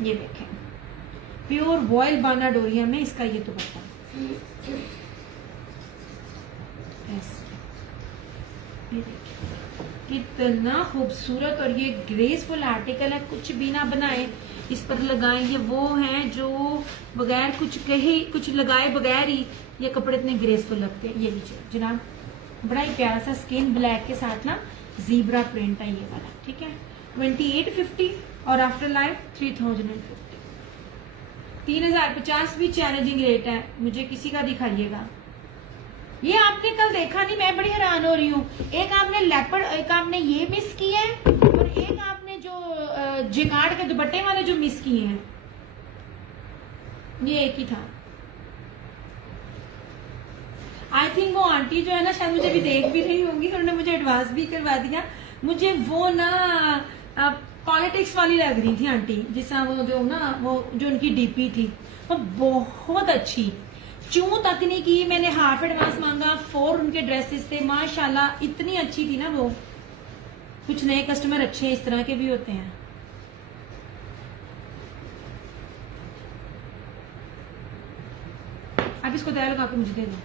ये देखें pure vial बाना डोरिया में इसका ये दुपट्टा, ये देखिए कितना खूबसूरत और ये ग्रेसफुल आर्टिकल है। कुछ भी ना बनाए इस पर लगाएं, ये वो हैं जो बगैर कुछ कहे कुछ लगाए बगैर ही ये कपड़े इतने ग्रेसफुल लगते हैं। ये लीजिए जनाब, बड़ा ही प्यारा सा स्किन ब्लैक के साथ ना जीब्रा प्रिंट है ये वाला, ठीक है। 2850 और आफ्टर लाइफ 3050। 3050 भी चैलेंजिंग रेट है, मुझे किसी का दिखाइएगा। ये आपने कल देखा नहीं, मैं बड़ी हैरान हो रही हूँ। एक आपने लेपर्ड, एक आपने ये मिस किए हैं और एक आपने जो जिगाड़ के दुपट्टे वाले जो मिस किए हैं, ये एक ही था। आई थिंक वो आंटी जो है ना शायद मुझे भी देख भी रही होंगी, उन्होंने मुझे एडवांस भी करवा दिया। मुझे वो ना पॉलिटिक्स वाली लग रही थी आंटी, जिसका वो जो ना वो जो उनकी डीपी थी वो बहुत अच्छी, चूं तक नहीं की। मैंने हाफ एडवांस मांगा, 4 उनके ड्रेसेस थे, माशाल्लाह इतनी अच्छी थी ना वो। कुछ नए कस्टमर अच्छे इस तरह के भी होते हैं। आप इसको तैयार लगा के मुझे दे दो।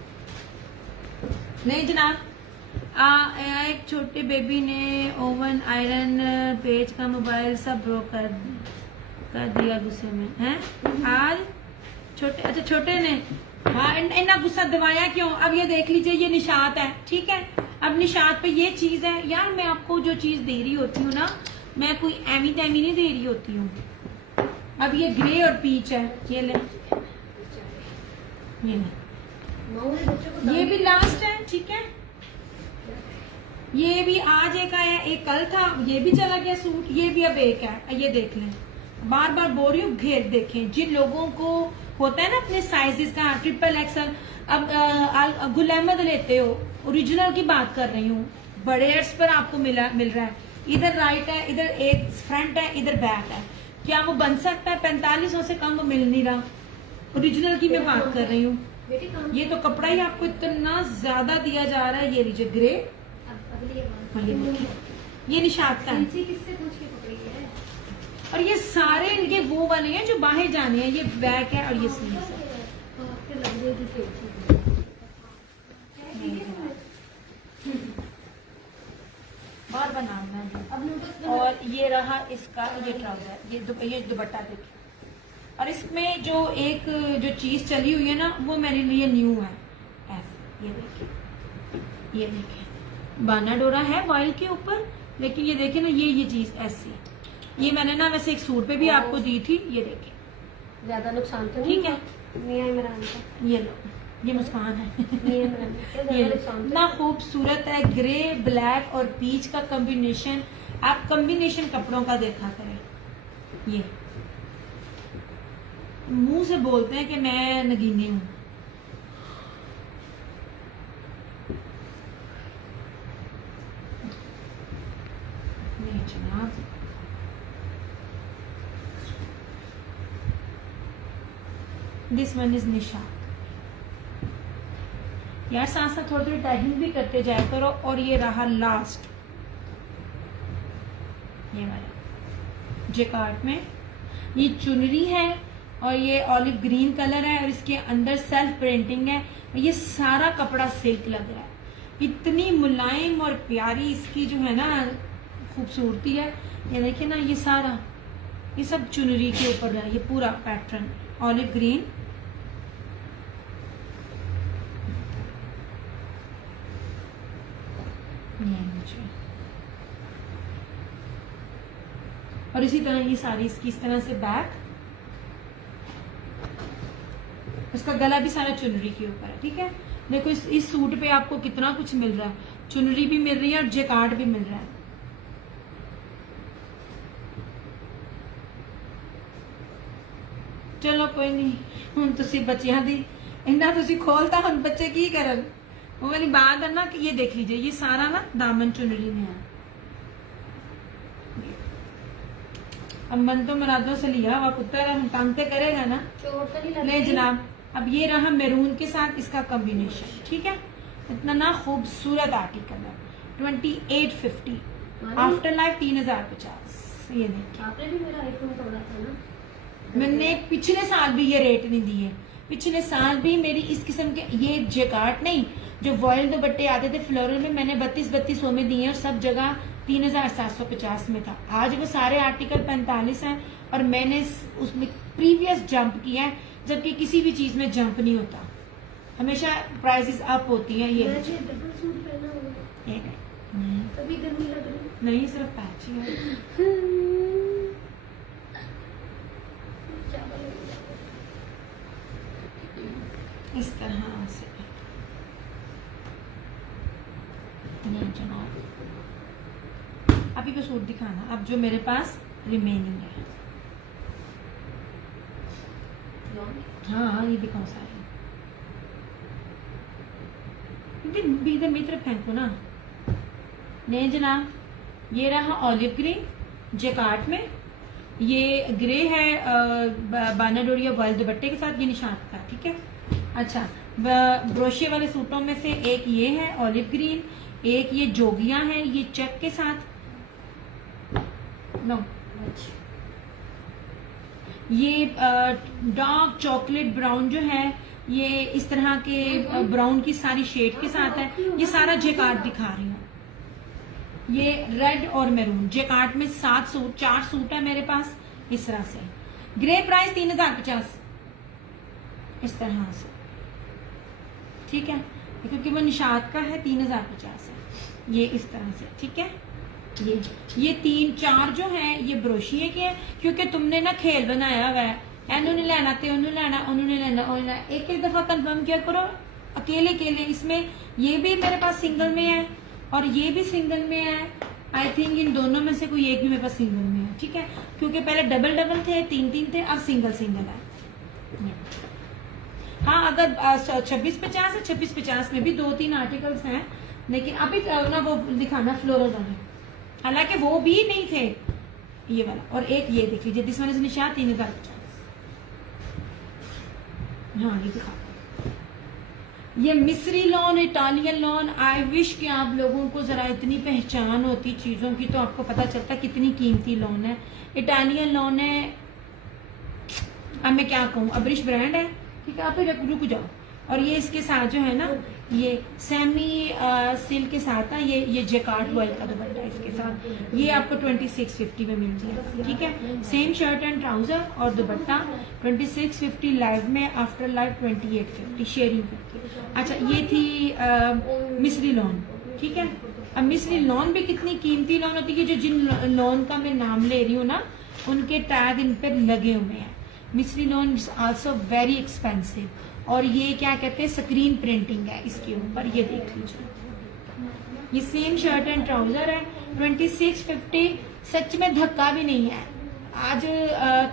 नहीं जनाब, एक छोटे बेबी ने ओवन, आयरन, पेज का मोबाइल सब ब्रोक कर दिया गुस्से में है आज। छोटे, अच्छा छोटे ने, हाँ इतना गुस्सा दबाया क्यों? अब ये देख लीजिए, ये निशात है, ठीक है। अब निशात पे ये चीज है यार, मैं आपको जो चीज दे रही होती हूँ ना, मैं कोई एमी तैमी नहीं दे रही होती हूँ। अब ये ग्रे और पीच है, ये ले, ये भी लास्ट है, ठीक है। ये भी आज एक आया, एक कल था, ये भी चला गया सूट, ये भी अब एक है। ये देख लें, बार बार बोल रही हूँ, घेर देखें। जिन लोगों को होता है ना अपने साइजेस का, ट्रिपल एक्सल, अब गुल अहमद लेते हो, ओरिजिनल की बात कर रही हूँ, बड़े एड्स पर आपको मिल रहा है। इधर राइट है, इधर एक फ्रंट है, इधर बैक है। क्या वो बन सकता है? 4500 से कम वो मिल नहीं रहा। ओरिजिनल की मैं बात कर रही हूँ। ये तो कपड़ा ही आपको इतना ज्यादा दिया जा रहा है। ये लीजिए ग्रे, ये निशात का है। और ये सारे इनके वो वाले हैं जो बाहर जाने हैं। ये बैक है और ये स्लीव्स है। बार बनाना है। और ये रहा इसका ये ट्राउजर, ये दुपट्टा देखिए। और इसमें जो एक जो चीज चली हुई है ना, वो मेरे लिए न्यू है। ये देखिए, ये देखिए बाना डोरा है वॉयल के ऊपर, लेकिन ये देखिए ना, ये चीज ऐसी, ये मैंने ना वैसे एक सूट पे भी आपको दी थी। ये देखिए, ज्यादा नुकसान तो ठीक है। मियां इमरान का ये लो, ये मुस्कान है। ये इतना खूबसूरत है, ग्रे ब्लैक और पीच का कॉम्बिनेशन। आप कॉम्बिनेशन कपड़ों का देखा करें। ये मुंह से बोलते हैं कि मैं नगीने हूं। नहीं जनाब, दिस वन इज निशा। यार साथ साथ थोड़ी थोड़ी टैगिंग भी करते जाया करो। और ये रहा लास्ट, ये वाला जेकार्ड में, ये चुनरी है और ये ऑलिव ग्रीन कलर है और इसके अंदर सेल्फ प्रिंटिंग है। ये सारा कपड़ा सिल्क लग रहा है। इतनी मुलायम और प्यारी इसकी जो है ना खूबसूरती है। ये देखिए ना, ये सारा ये सब चुनरी के ऊपर है। ये पूरा पैटर्न ऑलिव ग्रीन, और इसी तरह ये सारी इसकी इस तरह से बैक, इसका गला भी सारा चुनरी के ऊपर है, ठीक है। देखो इस सूट पे आपको कितना कुछ मिल रहा है, चुनरी भी मिल रही है और जेकार्ड भी मिल रहा है। चलो कोई नहीं, हुण तुसी बच्चियां दी इन्ना तुसी खोलता, हुण बच्चे की करन। वो वाली बात है ना कि ये देख लीजिए, ये सारा ना दामन चुनरी में है। अब मन तो मुरादों से लिया हुआ पुत्र, हम काम तो करेगा ना। चोट तो नहीं लगती? नहीं जनाब। अब ये रहा मैरून के साथ इसका कॉम्बिनेशन, ठीक है। इतना ना खूबसूरत आर्टिकल है। 2850 आफ्टर लाइफ 3050। ये देखिए, आपने भी मेरा आईफोन तोड़ा था ना। मैंने पिछले साल भी ये रेट नहीं दिए, पिछले साल भी मेरी इस किस्म के ये जेकार्ड नहीं, जो वॉयल दुपट्टे आते थे फ्लोरल में, मैंने 3200 में दिए और सब जगह 3750 में था। आज वो सारे आर्टिकल 45 हैं और मैंने उसमें प्रीवियस जंप किया है, जबकि किसी भी चीज में जंप नहीं होता, हमेशा प्राइसेस अप होती हैं। ये डबल सूट पहना हुआ है, तभी गर्मी लग रही नहीं, सिर्फ पैच ही है। इस तरह से नहीं जनाब, अभी को सूट दिखाना अब जो मेरे पास रिमेनिंग है। हाँ ये दिखाओ सारे, इधर मित्र फेंको ना। नहीं जनाब, ये रहा ऑलिव ग्रीन जेकार्ड में, ये ग्रे है बानाडोरिया वॉयल दुपट्टे के साथ, ये निशात का, ठीक है। अच्छा, ब्रोशिया वाले सूटों में से एक ये है ऑलिव ग्रीन, एक ये जोगिया है, ये चेक के साथ नो, ये डार्क चॉकलेट ब्राउन जो है, ये इस तरह के ब्राउन की सारी शेड के साथ है। ये सारा जेकार्ड दिखा रही हूँ। ये रेड और मैरून जेकार्ड में 4 सूट है मेरे पास इस तरह से। ग्रे प्राइस 3050 इस तरह से, ठीक है, क्योंकि वो निशात का है 3050 है, ये इस तरह से, ठीक है। ये 3-4 जो है ये ब्रोशिये के हैं, क्योंकि तुमने ना खेल बनाया हुआ है, इन्होंने लेना तो उन्होंने लेना, उन्होंने लेना, एक दफा कंफर्म किया करो अकेले अकेले। इसमें ये भी मेरे पास सिंगल में है और ये भी सिंगल में है, आई थिंक इन दोनों में से कोई एक भी मेरे पास सिंगल में है, ठीक है, क्योंकि पहले डबल थे, 3 थे, अब सिंगल है। हाँ, अगर 2650 है, 2650 में भी 2-3 आर्टिकल्स हैं, लेकिन अभी ना वो दिखाना फ्लोरल वाले, हालांकि वो भी नहीं थे ये वाला। और एक ये देख लीजिए, दिस वन इज निशात 3050। हाँ ये दिखा, ये मिस्री lawn, Italian lawn. I wish कि आप लोगों को जरा इतनी पहचान होती चीजों की, तो आपको पता चलता कितनी कीमती लॉन है। इटालियन लॉन है, अब मैं क्या कहूँ, अब्रिश ब्रांड है, ठीक है, आप रुक जाओ। और ये इसके साथ जो है ना, ये सेमी सिल्क के साथ है, ये जेकार्ड वॉयल का दुपट्टा इसके साथ, ये आपको 2650 में मिल जाएगा, ठीक है। सेम शर्ट एंड ट्राउजर और दुपट्टा 2650 लाइव में, आफ्टर लाइव 2850 शेयरिंग करके। अच्छा, ये थी मिस्री लॉन, ठीक है। अब मिस्री लॉन भी कितनी कीमती लॉन होती है, जो जिन लॉन का मैं नाम ले रही हूँ ना, उनके टैग इन पर लगे हुए हैं। मिस्री lawn is also very expensive, और ये क्या कहते हैं, स्क्रीन प्रिंटिंग है इसके ऊपर, ये देख लीजिए। ये सेम शर्ट एंड ट्राउजर है 2650, सच में धक्का भी नहीं है। आज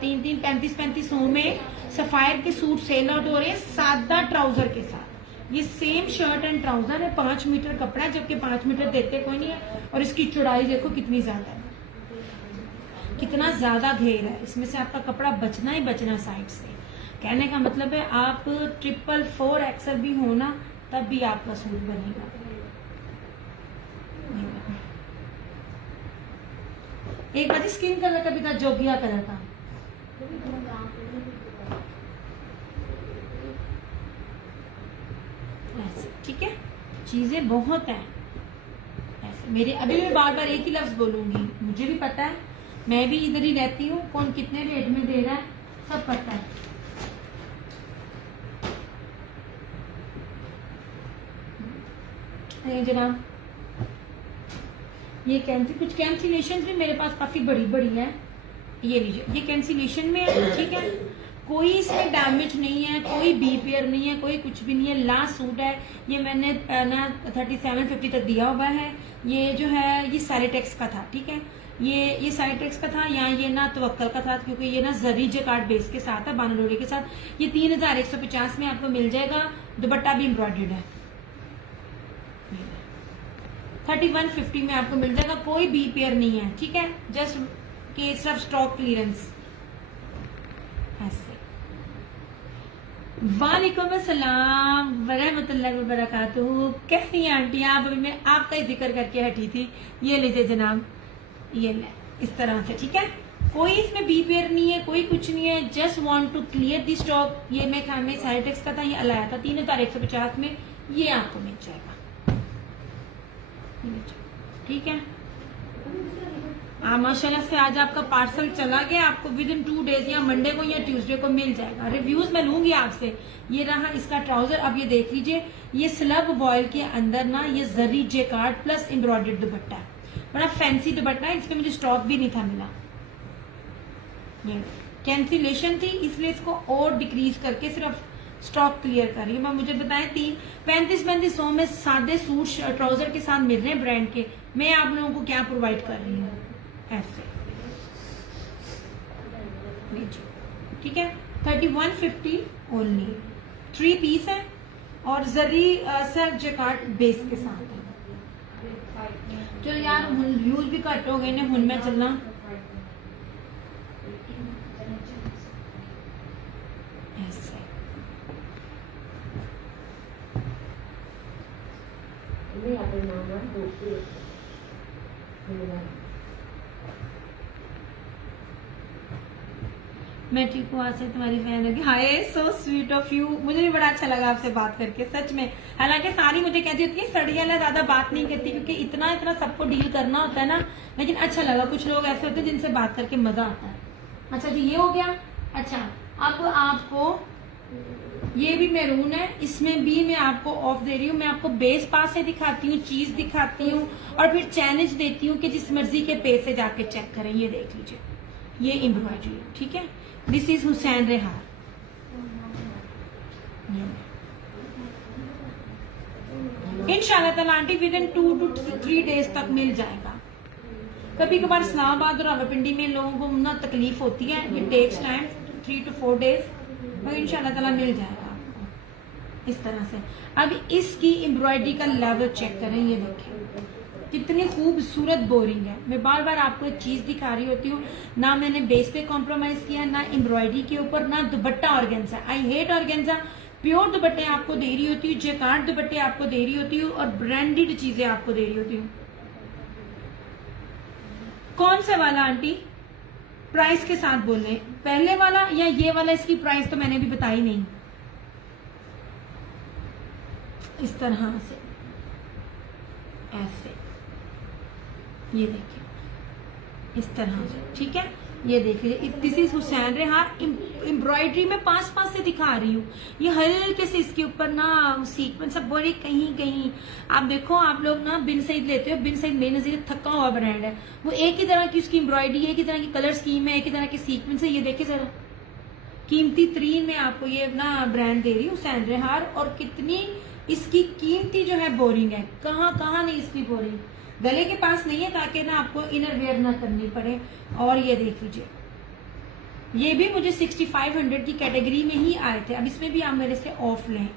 3-3, 3500 में सफायर के सूट सेल आउट हो रहे हैं सादा ट्राउजर के साथ। ये सेम शर्ट एंड ट्राउजर है, 5 मीटर कपड़ा है, जबकि 5 मीटर देते कोई नहीं है। और इसकी चौड़ाई देखो कितनी ज्यादा है, कितना ज्यादा घेर है, इसमें से आपका कपड़ा बचना ही बचना साइड से। कहने का मतलब है आप 444 एक्सल भी हो ना, तब भी आपका सूट बनेगा। एक बार स्किन कलर का भी था, जोगिया कलर का, ऐसे, ठीक है। चीजें बहुत हैं ऐसे मेरे, अभी मैं बार बार एक ही लफ्ज बोलूंगी, मुझे भी पता है, मैं भी इधर ही रहती हूँ, कौन कितने रेट में दे रहा है सब पता है। जनाब, ये कुछ कैंसिलेशन भी मेरे पास काफी बड़ी बड़ी है, ये लीजिए, ये कैंसिलेशन में है, ठीक है। कोई इसमें डैमेज नहीं है, कोई बी पेयर नहीं है, कोई कुछ भी नहीं है। लास्ट सूट है ये, मैंने ना 3750 तक दिया हुआ है। ये जो है ये साइटेक्स का था, ठीक है, ये साइटेक्स का था, या ये ना तवक्कल का था, क्योंकि ये ना जरी जेकार्ड बेस के साथ है, बानाडोरी के साथ। ये 3150 में आपको मिल जाएगा, दुपट्टा भी एम्ब्रॉयडर्ड है। 3150 में आपको मिल जाएगा, कोई बी पेयर नहीं है, ठीक है, just case of stock clearance. ऐसे। वालेकुम अस्सलाम वरहमतुल्लाहि वबरकातुहू। कैसी हैं आंटी आप? अभी मैं आपका ही जिक्र करके हटी थी। ये लीजिए जनाब, ये ले इस तरह से, ठीक है। कोई इसमें बी पेयर नहीं है, कोई कुछ नहीं है, just want to clear the stock. ये मैं ख्याल में साइटेक्स का था, ये अलाया था 3150 में, ये आपको मिल जाएगा। ठीक है, माशाल्लाह से आज आपका पार्सल चला गया, आपको विद इन 2 डेज या मंडे को या ट्यूसडे को मिल जाएगा। रिव्यूज मैं लूंगी आपसे। ये रहा इसका ट्राउजर। अब ये देख लीजिए, ये स्लब वॉयल के अंदर ना ये जरी जेकार्ड प्लस एम्ब्रॉयडर्ड दुपट्टा है, बड़ा फैंसी दुपट्टा है। इसमें मुझे स्टॉक भी नहीं था मिला, ये कैंसिलेशन थी, इसलिए इसको और डिक्रीज करके सिर्फ स्टॉक क्लियर कर रही हूँ मैं। मुझे बताएं 35-35 में सादे सूट ट्राउजर के साथ मिल रहे हैं ब्रांड के, मैं आप लोगों को क्या प्रोवाइड कर रही हूँ ऐसे। ठीक है, 3150 ओनली, 3 पीस है और जरी सेल्फ जैकार्ड बेस के साथ है। चलो यार व्यूज भी घट हो गए ने, हुन मैं चलना ऐसे। मैं ठीक हूँ, आज से तुम्हारी बहन होगी। हाय, सो स्वीट ऑफ यू। मुझे भी बड़ा अच्छा लगा आपसे बात करके, सच में। हालांकि सारी मुझे कहती होती है सड़िया ना ज्यादा बात नहीं करती, क्योंकि इतना इतना सबको डील करना होता है ना, लेकिन अच्छा लगा। कुछ लोग ऐसे होते हैं जिनसे बात करके मजा आता है। अच्छा जी, ये हो गया। अच्छा, अब आपको ये भी मैरून है, इसमें भी मैं आपको ऑफ दे रही हूँ। मैं आपको बेस पास से दिखाती हूँ, चीज दिखाती हूँ और फिर चैलेंज देती हूँ कि जिस मर्जी के पेज से जाके चेक करें। ये देख लीजिए, ये एम्ब्रॉयडरी, ठीक है। This is Hussain Rehar. इंशाल्लाह ताला aunty within 2 to 3 days तक मिल जाएगा। कभी कभार इस्लामाबाद और रावलपिंडी में लोगों को ना तकलीफ होती है, it takes time 3 to 4 days, मगर इंशाल्लाह ताला मिल जाएगा आपको इस तरह से। अब इसकी एम्ब्रॉयडरी का लेवल चेक करें, ये देखें कितनी खूबसूरत बोरिंग है। मैं बार बार आपको एक चीज दिखा रही होती हूँ, ना मैंने बेस पे कॉम्प्रोमाइज किया, ना एम्ब्रॉयडरी के ऊपर, ना दुपट्टा organza. I hate organza. Pure दुपट्टे आपको दे रही होती हूँ, जैकार्ड दुपट्टे आपको दे रही होती हूँ और ब्रांडेड चीजें आपको दे रही होती हूँ। कौन सा वाला आंटी प्राइस के साथ बोल रहे, पहले वाला या ये वाला? इसकी प्राइस तो मैंने भी बताई नहीं। इस तरह से ऐसे, ये देखिए इस तरह से, ठीक है। ये देख लीजिए, दिस इज हुसैन रेहार। एम्ब्रॉयडरी में पास से दिखा रही हूँ। ये हल्के से इसके ऊपर ना सीक्वेंस सब बड़े कहीं कहीं। आप देखो, आप लोग ना बिन सईद लेते हो, बिन सईद मेरे नजर थका हुआ ब्रांड है। वो एक ही तरह की उसकी एम्ब्रॉयडरी, एक ही तरह की कलर स्कीम है, एक ही तरह की सीक्वेंस है। ये देखिए जरा, कीमती तरीन में आपको ये ना ब्रांड दे रही हूँ हुसैन रेहार। और कितनी इसकी कीमती जो है बोरिंग है, कहाँ नहीं इसकी बोरिंग, गले के पास नहीं है, ताकि ना आपको इनर वेयर ना करनी पड़े। और ये देख लीजिए, ये भी मुझे 6500 की कैटेगरी में ही आए थे। अब इसमें भी आप मेरे से ऑफ लें,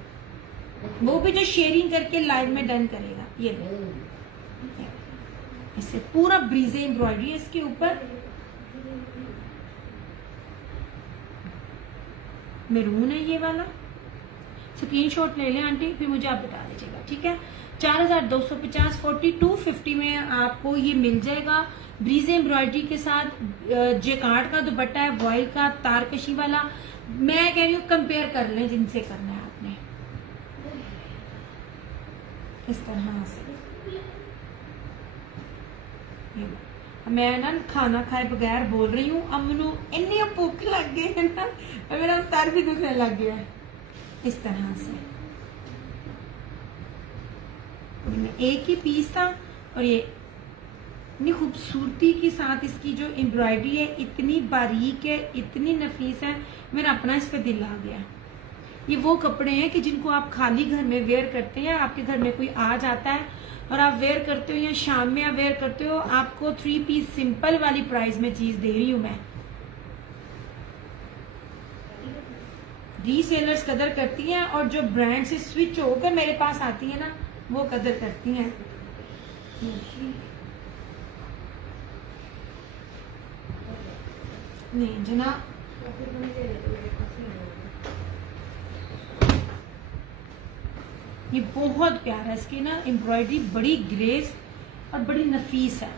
वो भी जो शेयरिंग करके लाइव में डन करेगा। ये इससे पूरा ब्रीजे एम्ब्रॉयडरी है इसके ऊपर, मैरून है ये वाला। स्क्रीनशॉट ले लें आंटी, फिर मुझे आप बता दीजिएगा, ठीक है। 4250 4250 में आपको ये मिल जाएगा। ब्रीजे एम्ब्रॉयडरी के साथ जेकार्ड का दुपट्टा है, वॉयल का तारकशी वाला। मैं कह रही हूँ कंपेयर कर लें जिनसे करना है आपने, इस तरह से। मैं ना खाना खाए बगैर बोल रही हूँ, अब मैनू इन्नी भूख लग गई है ना, मेरा सर भी दुखने लग गया है। इस तरह से एक ही पीस था और ये इतनी खूबसूरती के साथ इसकी जो एम्ब्रॉयडरी है, इतनी बारीक है, इतनी नफीस है, मेरा अपना इस पे दिल आ गया। ये वो कपड़े हैं कि जिनको आप खाली घर में वेयर करते हैं, आपके घर में कोई आ जाता है और आप वेयर करते हो, या शाम में आप वेयर करते हो, आपको 3 पीस सिंपल वाली प्राइस में चीज दे रही हूं मैं। रीसेलर्स कदर करती हैं और जो ब्रांड से स्विच होकर मेरे पास आती है ना, वो कदर करती हैं। नहीं जनाब, ये बहुत प्यारा है, इसकी ना एम्ब्रॉयडरी बड़ी ग्रेस और बड़ी नफीस है।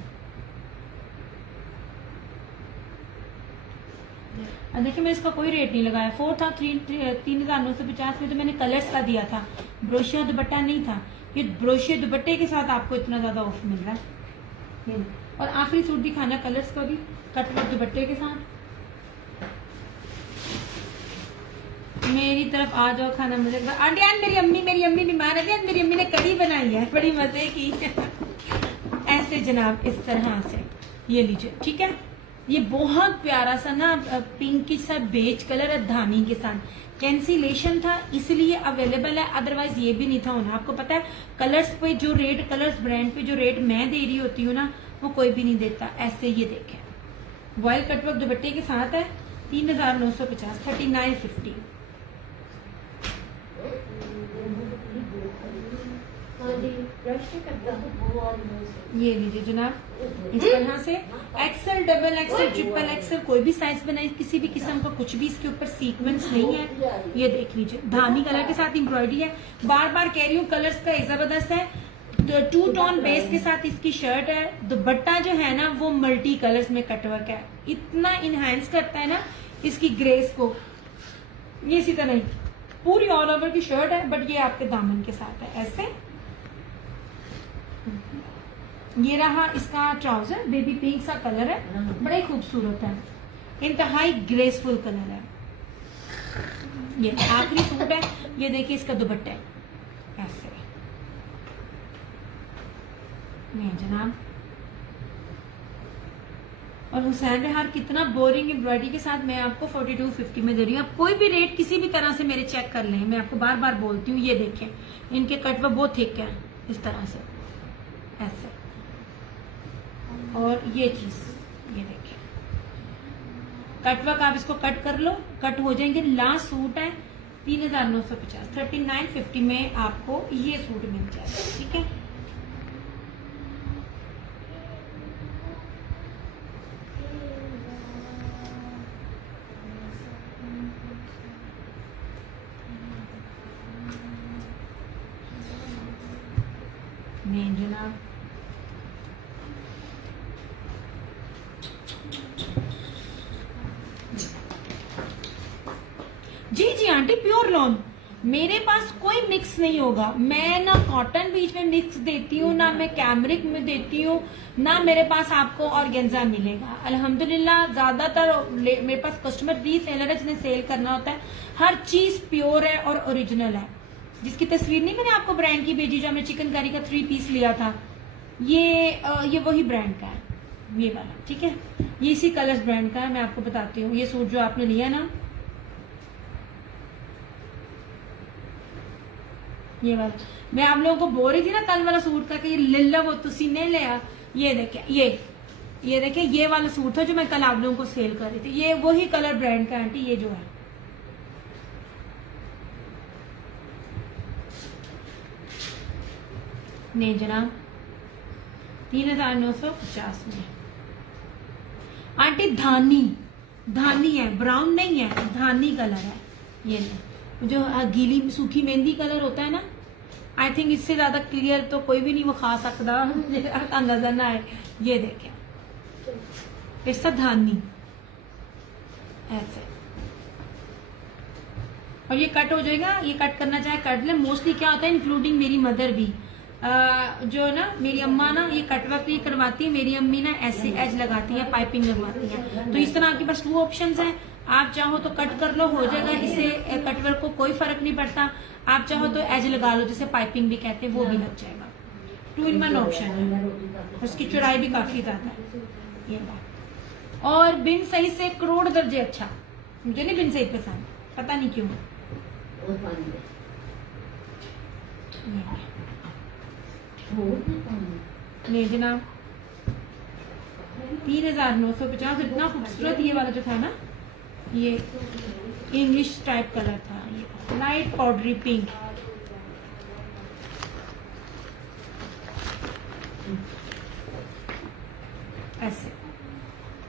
और देखिए मैं इसका कोई रेट नहीं लगाया, 4 था 3,950 में, तो मैंने कलर्स का दिया था, ब्रोशिया दुपट्टा नहीं था। ये ब्रोशिया दुपट्टे के साथ आपको इतना ज्यादा ऑफ मिल रहा है। और आखिरी सूट दिखाना कलर्स का भी, कटवर्क दुपट्टे के साथ। मेरी तरफ आ जाओ, खाना मुझे आंटी। आज मेरी अम्मी बीमार है, आज मेरी अम्मी ने कढ़ी बनाई है, बड़ी मजे की। ऐसे जनाब, इस तरह से ये लीजिए, ठीक है। ये बहुत प्यारा सा ना पिंक सा बेज कलर है धानी के साथ, कैंसिलेशन था इसलिए अवेलेबल है, अदरवाइज ये भी नहीं था होना। आपको पता है कलर्स पे जो रेट, कलर्स ब्रांड पे जो रेट मैं दे रही होती हूँ ना, वो कोई भी नहीं देता। ऐसे ये देखें, वॉयल कटवर्क दुपट्टे के साथ है, 3,950, 3950। ये लीजिए जनाब, इस तरह से excel, double excel, triple excel, कोई भी साइज बनाए, किसी भी किस्म का कुछ भी इसके ऊपर सीक्वेंस नहीं है। ये देख लीजिए, धानी कलर के साथ एम्ब्रॉयडरी है। बार बार कह रही हूँ, कलर्स का एक जबरदस्त है। 2 टोन बेस के साथ इसकी शर्ट है। दुपट्टा जो है ना वो मल्टी कलर्स में कटवर्क है, इतना इनहेंस करता है ना इसकी ग्रेस को। ये इसी तरह नहीं, पूरी ऑल ओवर की शर्ट है, बट ये आपके दामन के साथ है ऐसे। ये रहा इसका ट्राउजर, बेबी पिंक सा कलर है, बड़ा ही खूबसूरत है, इंतहाई ग्रेसफुल कलर है। ये आखिरी सूट है। ये देखिए इसका दुपट्टा है ऐसे। नहीं जनाब, और हुसैन रेहार कितना बोरिंग एम्ब्रॉयडरी के साथ मैं आपको 4250 में दे रही हूँ। आप कोई भी रेट किसी भी तरह से मेरे चेक कर लें, मैं आपको बार बार बोलती हूँ। ये देखें, इनके कटवर्क बहुत थिक है, इस तरह से ऐसे। और ये चीज, ये देखिए कटवर्क, आप इसको कट कर लो, कट हो जाएंगे। लास्ट सूट है 3,950, 3950 में आपको ये सूट मिल जाएगा, ठीक है। नहीं जनाब, जी आंटी, प्योर लॉन। मेरे पास कोई मिक्स नहीं होगा। मैं ना कॉटन बीच में मिक्स देती हूँ, ना मैं कैमरिक में देती हूँ, ना मेरे पास आपको ऑर्गेन्जा मिलेगा। अल्हम्दुलिल्लाह ज्यादातर मेरे पास कस्टमर रीसेलर है जिन्हें सेल करना होता है। हर चीज प्योर है और ओरिजिनल है। जिसकी तस्वीर नहीं मैंने आपको ब्रांड की भेजी, जो हमने चिकन करी का 3 पीस लिया था, ये वही ब्रांड का है, ये वाला, ठीक है। ये इसी कलर्स ब्रांड का है। मैं आपको बताती हूँ, ये सूट जो आपने लिया ना, ये वाला, मैं आप लोगों को बोल रही थी ना कल वाला सूट का कि ये लिल्ला वो तुसी ने लिया। ये देखे, ये देखे, ये वाला सूट था जो मैं कल आप लोगों को सेल कर रही थी। ये वही कलर ब्रांड का आंटी, ये जो है। नहीं जनाब, 3,950 में आंटी। धानी है, ब्राउन नहीं है, धानी कलर है। ये नहीं, जो गीली सूखी मेहंदी कलर होता है ना, आई थिंक इससे ज्यादा क्लियर तो कोई भी नहीं वो खा सकता, अंदाजा ना है। ये देखें, इट्स अ धानी ऐसे। और ये कट हो जाएगा, ये कट करना चाहे कट ले। मोस्टली क्या होता है, इंक्लूडिंग मेरी मदर भी, जो ना मेरी अम्मा ना ये कटवर्क नहीं करवाती है, मेरी अम्मी ना ऐसे एज लगाती है, पाइपिंग लगवाती है। तो इस तरह आपके पास 2 ऑप्शंस हैं। आप चाहो तो कट कर लो, हो जाएगा, इससे कटवर्क को कोई फर्क नहीं पड़ता। आप चाहो तो एज लगा लो, जिसे पाइपिंग भी कहते हैं, वो भी लग जाएगा। 2 in 1 ऑप्शन है, उसकी चौड़ाई भी काफी ज्यादा है। ये बात, और बिन सही से करोड़ दर्जे अच्छा। मुझे नहीं बिन सही पसंद, पता नहीं क्यों। नहीं जनाब, 3,950। इतना खूबसूरत ये वाला जो था ना, ये इंग्लिश टाइप कलर था, ये लाइट पाउडरी पिंक। ऐसे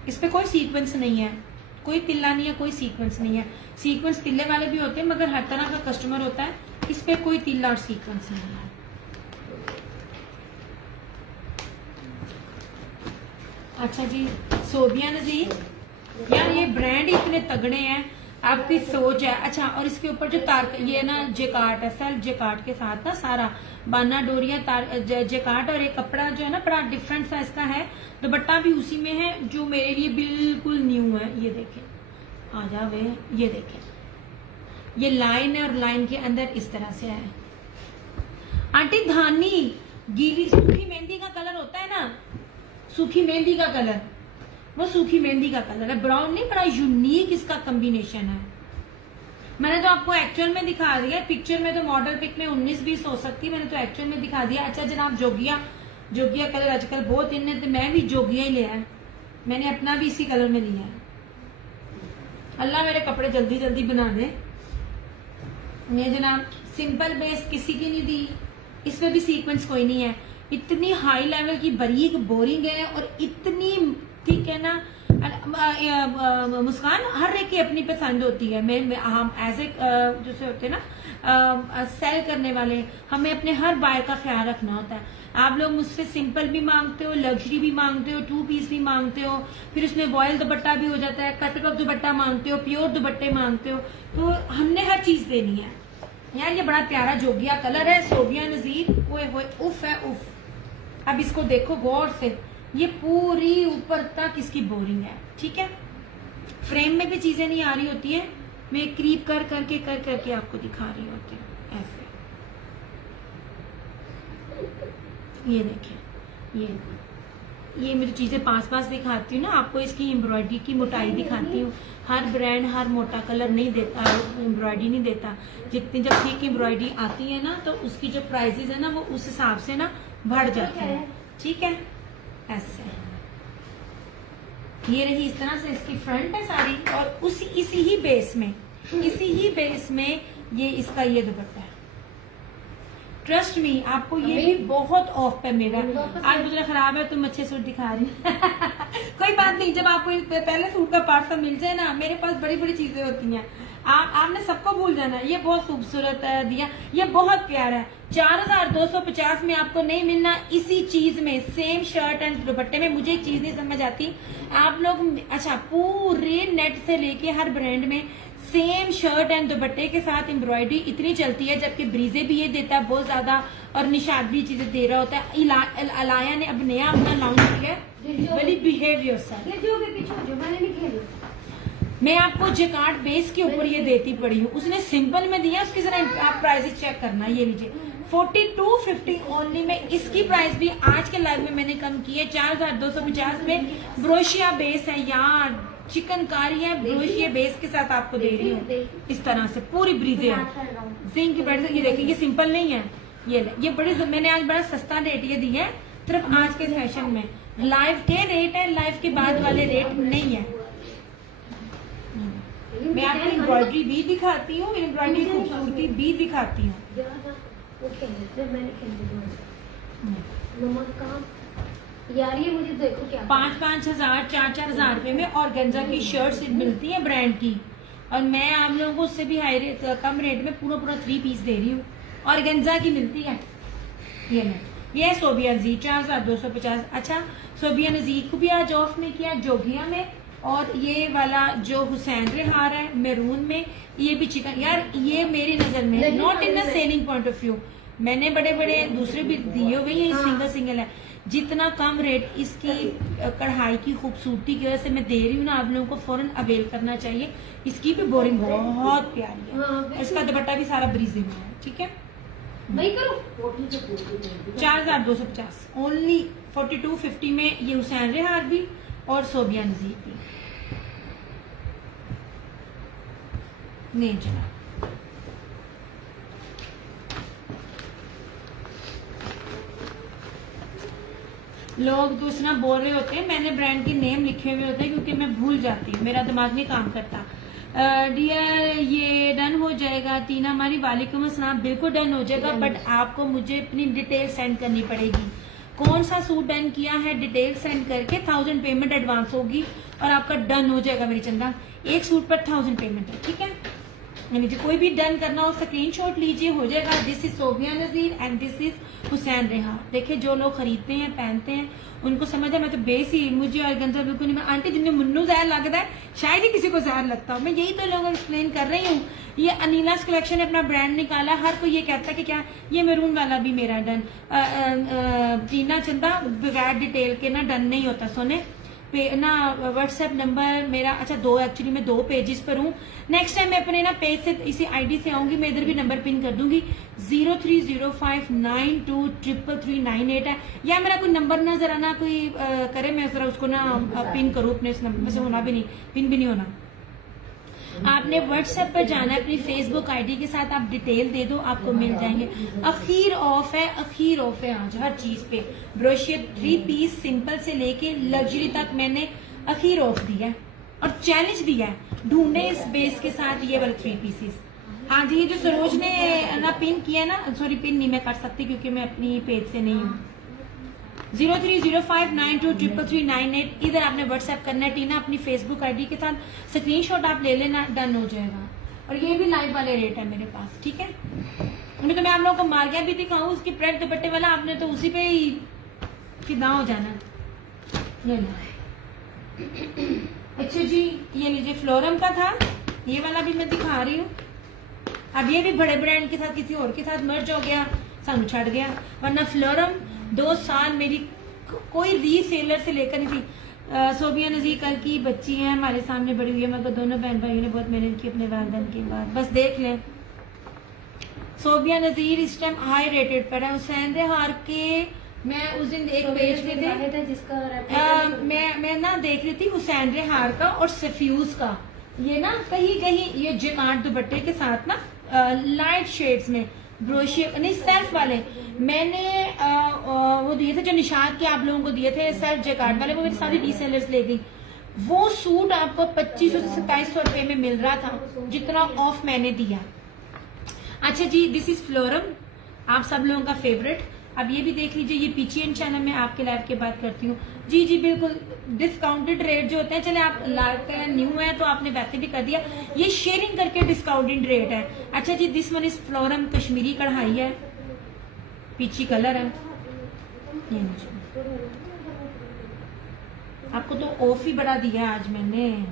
इस पे कोई सीक्वेंस नहीं है, कोई तिल्ला नहीं है, कोई सीक्वेंस नहीं है। सीक्वेंस तिल्ले वाले भी होते हैं, मगर हर तरह का कस्टमर होता है। इस पे कोई तिल्ला और सीक्वेंस नहीं है। अच्छा जी, सोबिया नजीर, यार ये ब्रांड इतने तगड़े हैं, आपकी सोच है। अच्छा, और इसके ऊपर जो तार, ये ना जेकार्ट है, सेल्फ जेकार्ट के साथ ना सारा बाना डोरिया जेकार्ट, और ये कपड़ा जो है ना बड़ा डिफरेंट सा इसका है, दुपट्टा भी उसी में है जो मेरे लिए बिल्कुल न्यू है। ये देखें, आ जावे, ये देखें, ये लाइन है और लाइन के अंदर इस तरह से है। आंटी धानी गीली सूखी मेहंदी का कलर होता है ना, सूखी मेहंदी का कलर, वो सूखी मेहंदी का कलर है, ब्राउन नहीं, बड़ा यूनिक इसका कॉम्बिनेशन है। मैंने तो आपको एक्चुअल में दिखा दिया, पिक्चर में तो मॉडल पिक में 19-20 हो सकती है, मैंने तो एक्चुअल में दिखा दिया। अच्छा जनाब, जोगिया कलर आजकल बहुत इन है, तो मैं भी जोगिया ही लिया है, मैंने अपना भी इसी कलर में लिया है। अल्लाह मेरे कपड़े जल्दी जल्दी बना दे। ये जनाब सिंपल बेस किसी की नहीं दी, इसमें भी सीक्वेंस कोई नहीं है, इतनी हाई लेवल की बारीक बोरिंग है और इतनी, ठीक है ना, मुस्कान हर एक की अपनी पसंद होती है। हम एज ए जैसे होते हैं ना सेल करने वाले, हमें अपने हर बाय का ख्याल रखना होता है। आप लोग मुझसे सिंपल भी मांगते हो, लग्जरी भी मांगते हो, 2 पीस भी मांगते हो, फिर उसमें वॉयल दुपट्टा भी हो जाता है, कटवर्क दुपट्टा मांगते हो, प्योर दुपट्टे मांगते हो, तो हमने हर चीज देनी है। यार ये बड़ा प्यारा जोगिया कलर है, सोबिया नजीर, ओए होए, उफ है उफ। अब इसको देखो गौर से, ये पूरी ऊपर तक इसकी बोरिंग है, ठीक है। फ्रेम में भी चीजें नहीं आ रही होती है, मैं क्रीप कर करके आपको दिखा रही होती हूँ ऐसे। ये देखिए, ये मेरी चीजें पास दिखाती हूँ ना आपको, इसकी एम्ब्रॉयडरी की मोटाई दिखाती हूँ। हर ब्रांड हर मोटा कलर नहीं देता, एम्ब्रॉयडरी नहीं देता। जितनी जब ठीक एम्ब्रॉयडरी आती है ना, तो उसकी जो प्राइसेस है ना, वो उस हिसाब से ना बढ़ जाती है, ठीक है। ऐसे ये रही, इस तरह से इसकी फ्रंट है सारी, और इसी ही बेस में ये इसका ये दुपट्टा है। ट्रस्ट मी, आपको ये भी बहुत ऑफ पे मेरा। आज मुझे खराब है, तुम अच्छे सूट दिखा रही कोई बात नहीं, जब आपको पहले सूट का पार्सल मिल जाए ना, मेरे पास बड़ी बड़ी चीजें होती हैं, आपने सबको भूल जाना। ये बहुत खूबसूरत है दिया, ये बहुत प्यारा है। 4250 में आपको नहीं मिलना, इसी चीज में सेम शर्ट एंड दुपट्टे में। मुझे एक चीज नहीं समझ आती, आप लोग अच्छा पूरे नेट से लेके हर ब्रांड में सेम शर्ट एंड दुपट्टे के साथ एम्ब्रॉयडरी इतनी चलती है, जबकि ब्रीजे भी ये देता है बहुत ज्यादा, और निशाद भी चीजें दे रहा होता है। अलाया ने अब नया अपना लॉन्च किया है, वेरी बिहेवियर सर। मैं आपको जेकार्ड बेस के ऊपर ये देती पड़ी हूँ, उसने सिंपल में दिया, उसकी जरा आप प्राइसेस चेक करना। ये लीजिए 4250 ओनली में, इसकी प्राइस भी आज के लाइव में मैंने कम की है। 4250 में ब्रोशिया बेस है यार, चिकनकारी है, ब्रोशिया बेस के साथ आपको दे रही हूँ। इस तरह से पूरी ब्रीजे है, जिंक की ब्रेड। ये देखिए, ये सिंपल नहीं है, ये बड़ी, मैंने आज बड़ा सस्ता रेट ये दी है, सिर्फ आज के सेशन में। लाइव के रेट है, लाइव के बाद वाले रेट नहीं है। मैं आपको एम्ब्रॉयडरी भी दिखाती हूँ, एम्ब्रॉयडरी खूबसूरती भी दिखाती हूँ। यार ये मुझे देखो क्या 5-5 हजार 4-4 रुपए में ऑर्गेन्जा की शर्ट्स मिलती है ब्रांड की, और मैं आप लोगों को उससे भी हाई रेट, कम रेट में पूरा 3 पीस दे रही हूँ। ऑर्गेन्जा की मिलती है। ये सोबिया नजीर 4250। अच्छा, सोबिया नजीर को भी आज ऑफ में किया, जोगिया में, और ये वाला जो हुसैन रेहार है मैरून में, ये भी चिकन। यार ये मेरी नजर में not in the selling point of view, मैंने बड़े बड़े दूसरे भी दिए हुए, ये सिंगल है। जितना कम रेट इसकी कढ़ाई की खूबसूरती की वजह से मैं दे रही हूँ ना, आप लोगों को फौरन अवेल करना चाहिए। इसकी भी बोरिंग बहुत प्यारी है, इसका दुपट्टा भी सारा ब्रीजे में है, ठीक है। 4250 ओनली, 4250 में ये हुसैन रेहार भी और सोबिया नजीर भी। नहीं जनाब, लोग दूसरा बोल रहे होते हैं, मैंने ब्रांड के नेम लिखे हुए होते हैं क्योंकि मैं भूल जाती हूँ, मेरा दिमाग नहीं काम करता। डियर ये डन हो जाएगा। टीना हमारी वालेकुम अस्सलाम, बिल्कुल डन हो जाएगा, बट आपको मुझे अपनी डिटेल सेंड करनी पड़ेगी। कौन सा सूट डन किया है, डिटेल सेंड करके 1000 पेमेंट एडवांस होगी और आपका डन हो जाएगा मेरी चंदा। एक सूट पर 1000 पेमेंट है, ठीक है। मुझे कोई भी डन करना हो स्क्रीनशॉट लीजिए, हो जाएगा। This is Sobia Nazir and this is Hussain Rehan. देखिए जो लोग खरीदते हैं पहनते हैं उनको समझ है, मैं तो बेस ही मुझे ऑर्गेन्जा बिल्कुल नहीं। मैं आंटी जिन्हें मुन्नू जहर लगता है शायद ही किसी को जहर लगता हो, मैं यही तो लोगों को एक्सप्लेन कर रही हूँ। ये अनीलास कलेक्शन ने अपना ब्रांड निकाला, हर कोई ये कहता है कि क्या ये मैरून वाला भी मेरा डन। टीना चंदा बगैर डिटेल के ना डन नहीं होता सोने पे ना। व्हाट्सएप नंबर मेरा अच्छा दो, एक्चुअली मैं 2 पेजेस पर हूँ। नेक्स्ट टाइम मैं अपने ना पेज से इसी आईडी से आऊंगी, मैं इधर भी नंबर पिन कर दूंगी। 0305923398 है। या मेरा कोई नंबर ना जरा ना कोई करे, मैं जरा उसको ना पिन करूँ अपने इस नंबर में से, होना भी नहीं, पिन भी नहीं होना। आपने व्हाट्सएप पर जाना है, अपनी फेसबुक आईडी के साथ आप डिटेल दे दो, आपको मिल जाएंगे। अखीर ऑफ है, अखीर ऑफ है आज हर चीज पे। ब्रोशियर 3 पीस सिंपल से लेके लग्जरी तक मैंने अखीर ऑफ दिया है और चैलेंज दिया है, ढूंढे इस बेस के साथ ये वाले 3 पीसेस। हाँ जी, ये जो सरोज ने ना पिन किया ना, सॉरी पिन नहीं मैं कर सकती क्योंकि मैं अपनी पेज से नहीं हूँ। 0305923398 इधर आपने व्हाट्सएप करना है। टीना अपनी फेसबुक आईडी के साथ स्क्रीनशॉट आप ले लेना, डन हो जाएगा। और ये भी लाइव वाले रेट है मेरे पास, ठीक है। उन्हें तो मैं आप लोगों को मार्गिया भी दिखाऊं, उसकी प्रेड दुपट्टे वाला, आपने तो उसी पे ही फिदा हो जाना। अच्छा जी, ये लीजिए फ्लोरम का था, ये वाला भी मैं दिखा रही हूँ। अब ये भी बड़े ब्रांड के साथ किसी और के साथ मर्ज हो गया, सानू छड़ गया। वरना फ्लोरम 2 साल मेरी कोई रीसेलर से लेकर नहीं थी। सोबिया नजीर कल की बच्ची है हमारे सामने बड़ी हुई है, मगर दोनों बहन भाइयों ने बहुत मेहनत की अपने वालिदैन के बाद। बस देख लें, सोबिया नजीर इस टाइम हाई रेटेड पर है। हुसैन रेहान के मैं उस दिन एक पेज पे थे जिसका मैं ना देख रही थी हुसैन रेहान का और सफ्यूज का। ये ना कहीं कहीं ये जिकार्ड दुपट्टे के साथ ना लाइट शेड्स में ब्रोशियर नहीं सेल्फ वाले मैंने वो दिए थे जो निशात के आप लोगों को दिए थे, सेल्फ जैकार्ड वाले, वो मेरी सारी रीसेलर्स ले गई। वो सूट आपको 2500 से 2700 रुपए में मिल रहा था, जितना ऑफ मैंने दिया। अच्छा जी, दिस इज फ्लोरम, आप सब लोगों का फेवरेट। अब ये भी देख लीजिए, ये पीछे चैनल में आपके लाइव के बात करती हूँ। जी जी बिल्कुल, डिस्काउंटेड रेट जो होते हैं, चले आप लाइव न्यू है तो आपने वैसे भी कर दिया, ये शेयरिंग करके डिस्काउंटेड रेट है। अच्छा जी, this one is Florum, Kashmiri कढ़ाई है, पीछी कलर है। आपको तो ऑफ ही बड़ा दिया आज मैंने,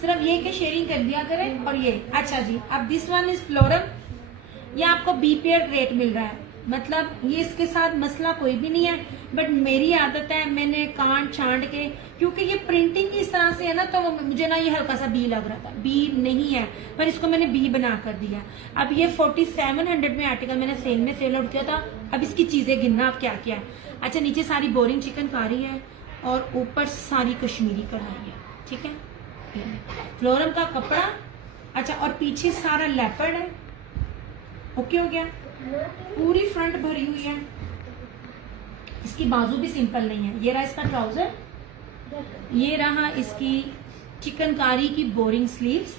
सिर्फ ये कि शेयरिंग कर दिया करें। और ये अच्छा जी, अब दिस वन इज फ्लोरम, ये आपको बीपेड रेट मिल रहा है, मतलब ये इसके साथ मसला कोई भी नहीं है। बट मेरी आदत है, मैंने कांट छांट के, क्योंकि ये प्रिंटिंग इस तरह से है ना, तो मुझे ना ये हल्का सा बी लग रहा था, बी नहीं है पर इसको मैंने बी बना कर दिया। अब ये 4700 में आर्टिकल मैंने सेल में सेल आउट किया था। अब इसकी चीजें गिनना आप क्या क्या है। अच्छा, नीचे सारी बोरिंग चिकनकारी है और ऊपर सारी कश्मीरी कढ़ाई है, ठीक है। फ्लोरम का कपड़ा, अच्छा, और पीछे सारा लेपर्ड है। ओके हो गया, पूरी फ्रंट भरी हुई है। इसकी बाजू भी सिंपल नहीं है। ये रहा इसका ट्राउजर, ये रहा इसकी चिकनकारी की बोरिंग स्लीव्स,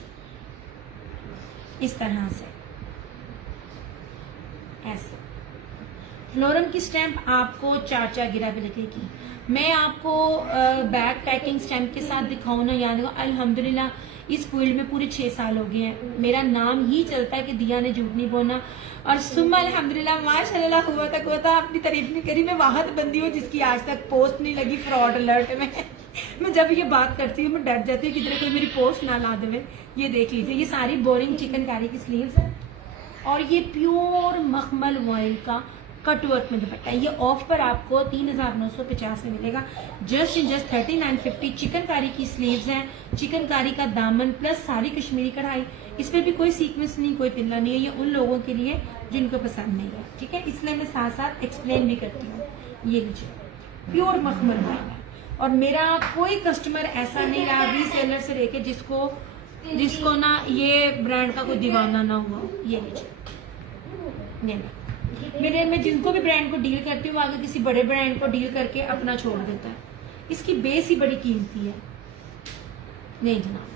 इस तरह से ऐसे। फ्लोरम की स्टैंप आपको 4 गिरा पे लगेगी। मैं आपको बैक पैकिंग स्टैंप के साथ दिखाऊं ना, याद रखो अल्हम्दुलिल्लाह इस फील्ड में पूरे 6 साल हो गए हैं। मेरा नाम ही चलता है कि दिया ने झूठ नहीं बोलना। और सुम्मा अल्हम्दुलिल्लाह माशाल्लाह हुआ था अपनी तारीफ नहीं करी। मैं वाहद बंदी हूँ जिसकी आज तक पोस्ट नहीं लगी फ्रॉड अलर्ट में। मैं जब ये बात करती हूँ मैं डर जाती हूँ कि इधर कोई मेरी पोस्ट ना ला दे। ये देख लीजिए, ये सारी बोरिंग चिकनकारी की स्लीव्स है और ये प्योर मखमल वॉइल का कटवर्क में दुपट्टा है। ये ऑफ पर आपको 3950 में मिलेगा, जस्ट इन जस्ट 3950। चिकनकारी की स्लीव्स हैं, चिकनकारी का दामन प्लस सारी कश्मीरी कढ़ाई। इस पर भी कोई सीक्वेंस नहीं, कोई पिल्ला नहीं है। ये उन लोगों के लिए जिनको पसंद नहीं है, ठीक है, इसलिए मैं साथ साथ एक्सप्लेन भी करती हूँ। ये लीजिए, प्योर मखमल वॉइल है और मेरा कोई कस्टमर ऐसा नहीं रहा रीसेलर से लेके जिसको ना ये ब्रांड का कोई दीवाना ना हुआ। ये लीजिए, मेरे में जिनको भी ब्रांड को डील करती हूँ आगे किसी बड़े ब्रांड को डील करके अपना छोड़ देता है। इसकी बेस ही बड़ी कीमती है। नहीं जनाब,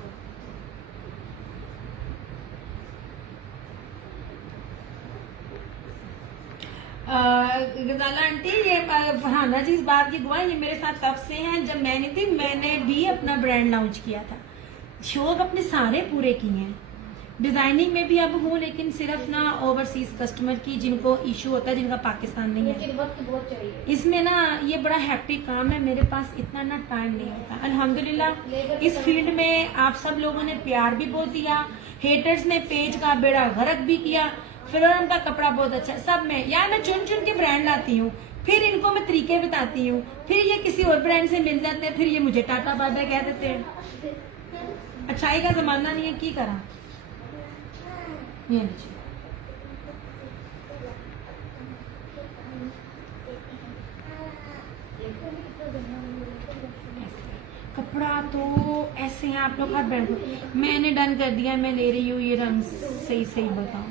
गजाला आंटी, ये फरहाना जी इस बात की गवाह, ये मेरे साथ तब से हैं जब मैंने भी अपना ब्रांड लॉन्च किया था। शौक अपने सारे पूरे किए हैं। डिजाइनिंग में भी अब हूँ, लेकिन सिर्फ ना ओवरसीज कस्टमर की जिनको इशू होता है, जिनका पाकिस्तान नहीं है। लेकिन वक्त बहुत चाहिए। इसमें ना ये बड़ा हैप्टिक काम है, मेरे पास इतना ना टाइम नहीं होता। अल्हम्दुलिल्लाह इस फील्ड में आप सब लोगों ने प्यार भी बहुत दिया, हेटर्स ने पेज का बेड़ा गर्क भी किया। फ्लोरम का कपड़ा बहुत अच्छा है सब में। यार मैं चुन चुन के ब्रांड लाती हूँ, फिर इनको मैं तरीके बताती हूँ, फिर ये किसी और ब्रांड से मिल जाते हैं, फिर ये मुझे टाटा बाय बाय कह देते हैं। अच्छाई का जमाना नहीं है, की करा। ये लीजिए, कपड़ा तो ऐसे हैं, आप लोग हर ब्रांड को मैंने डन कर दिया, मैं ले रही हूँ ये रंग। सही सही बताओ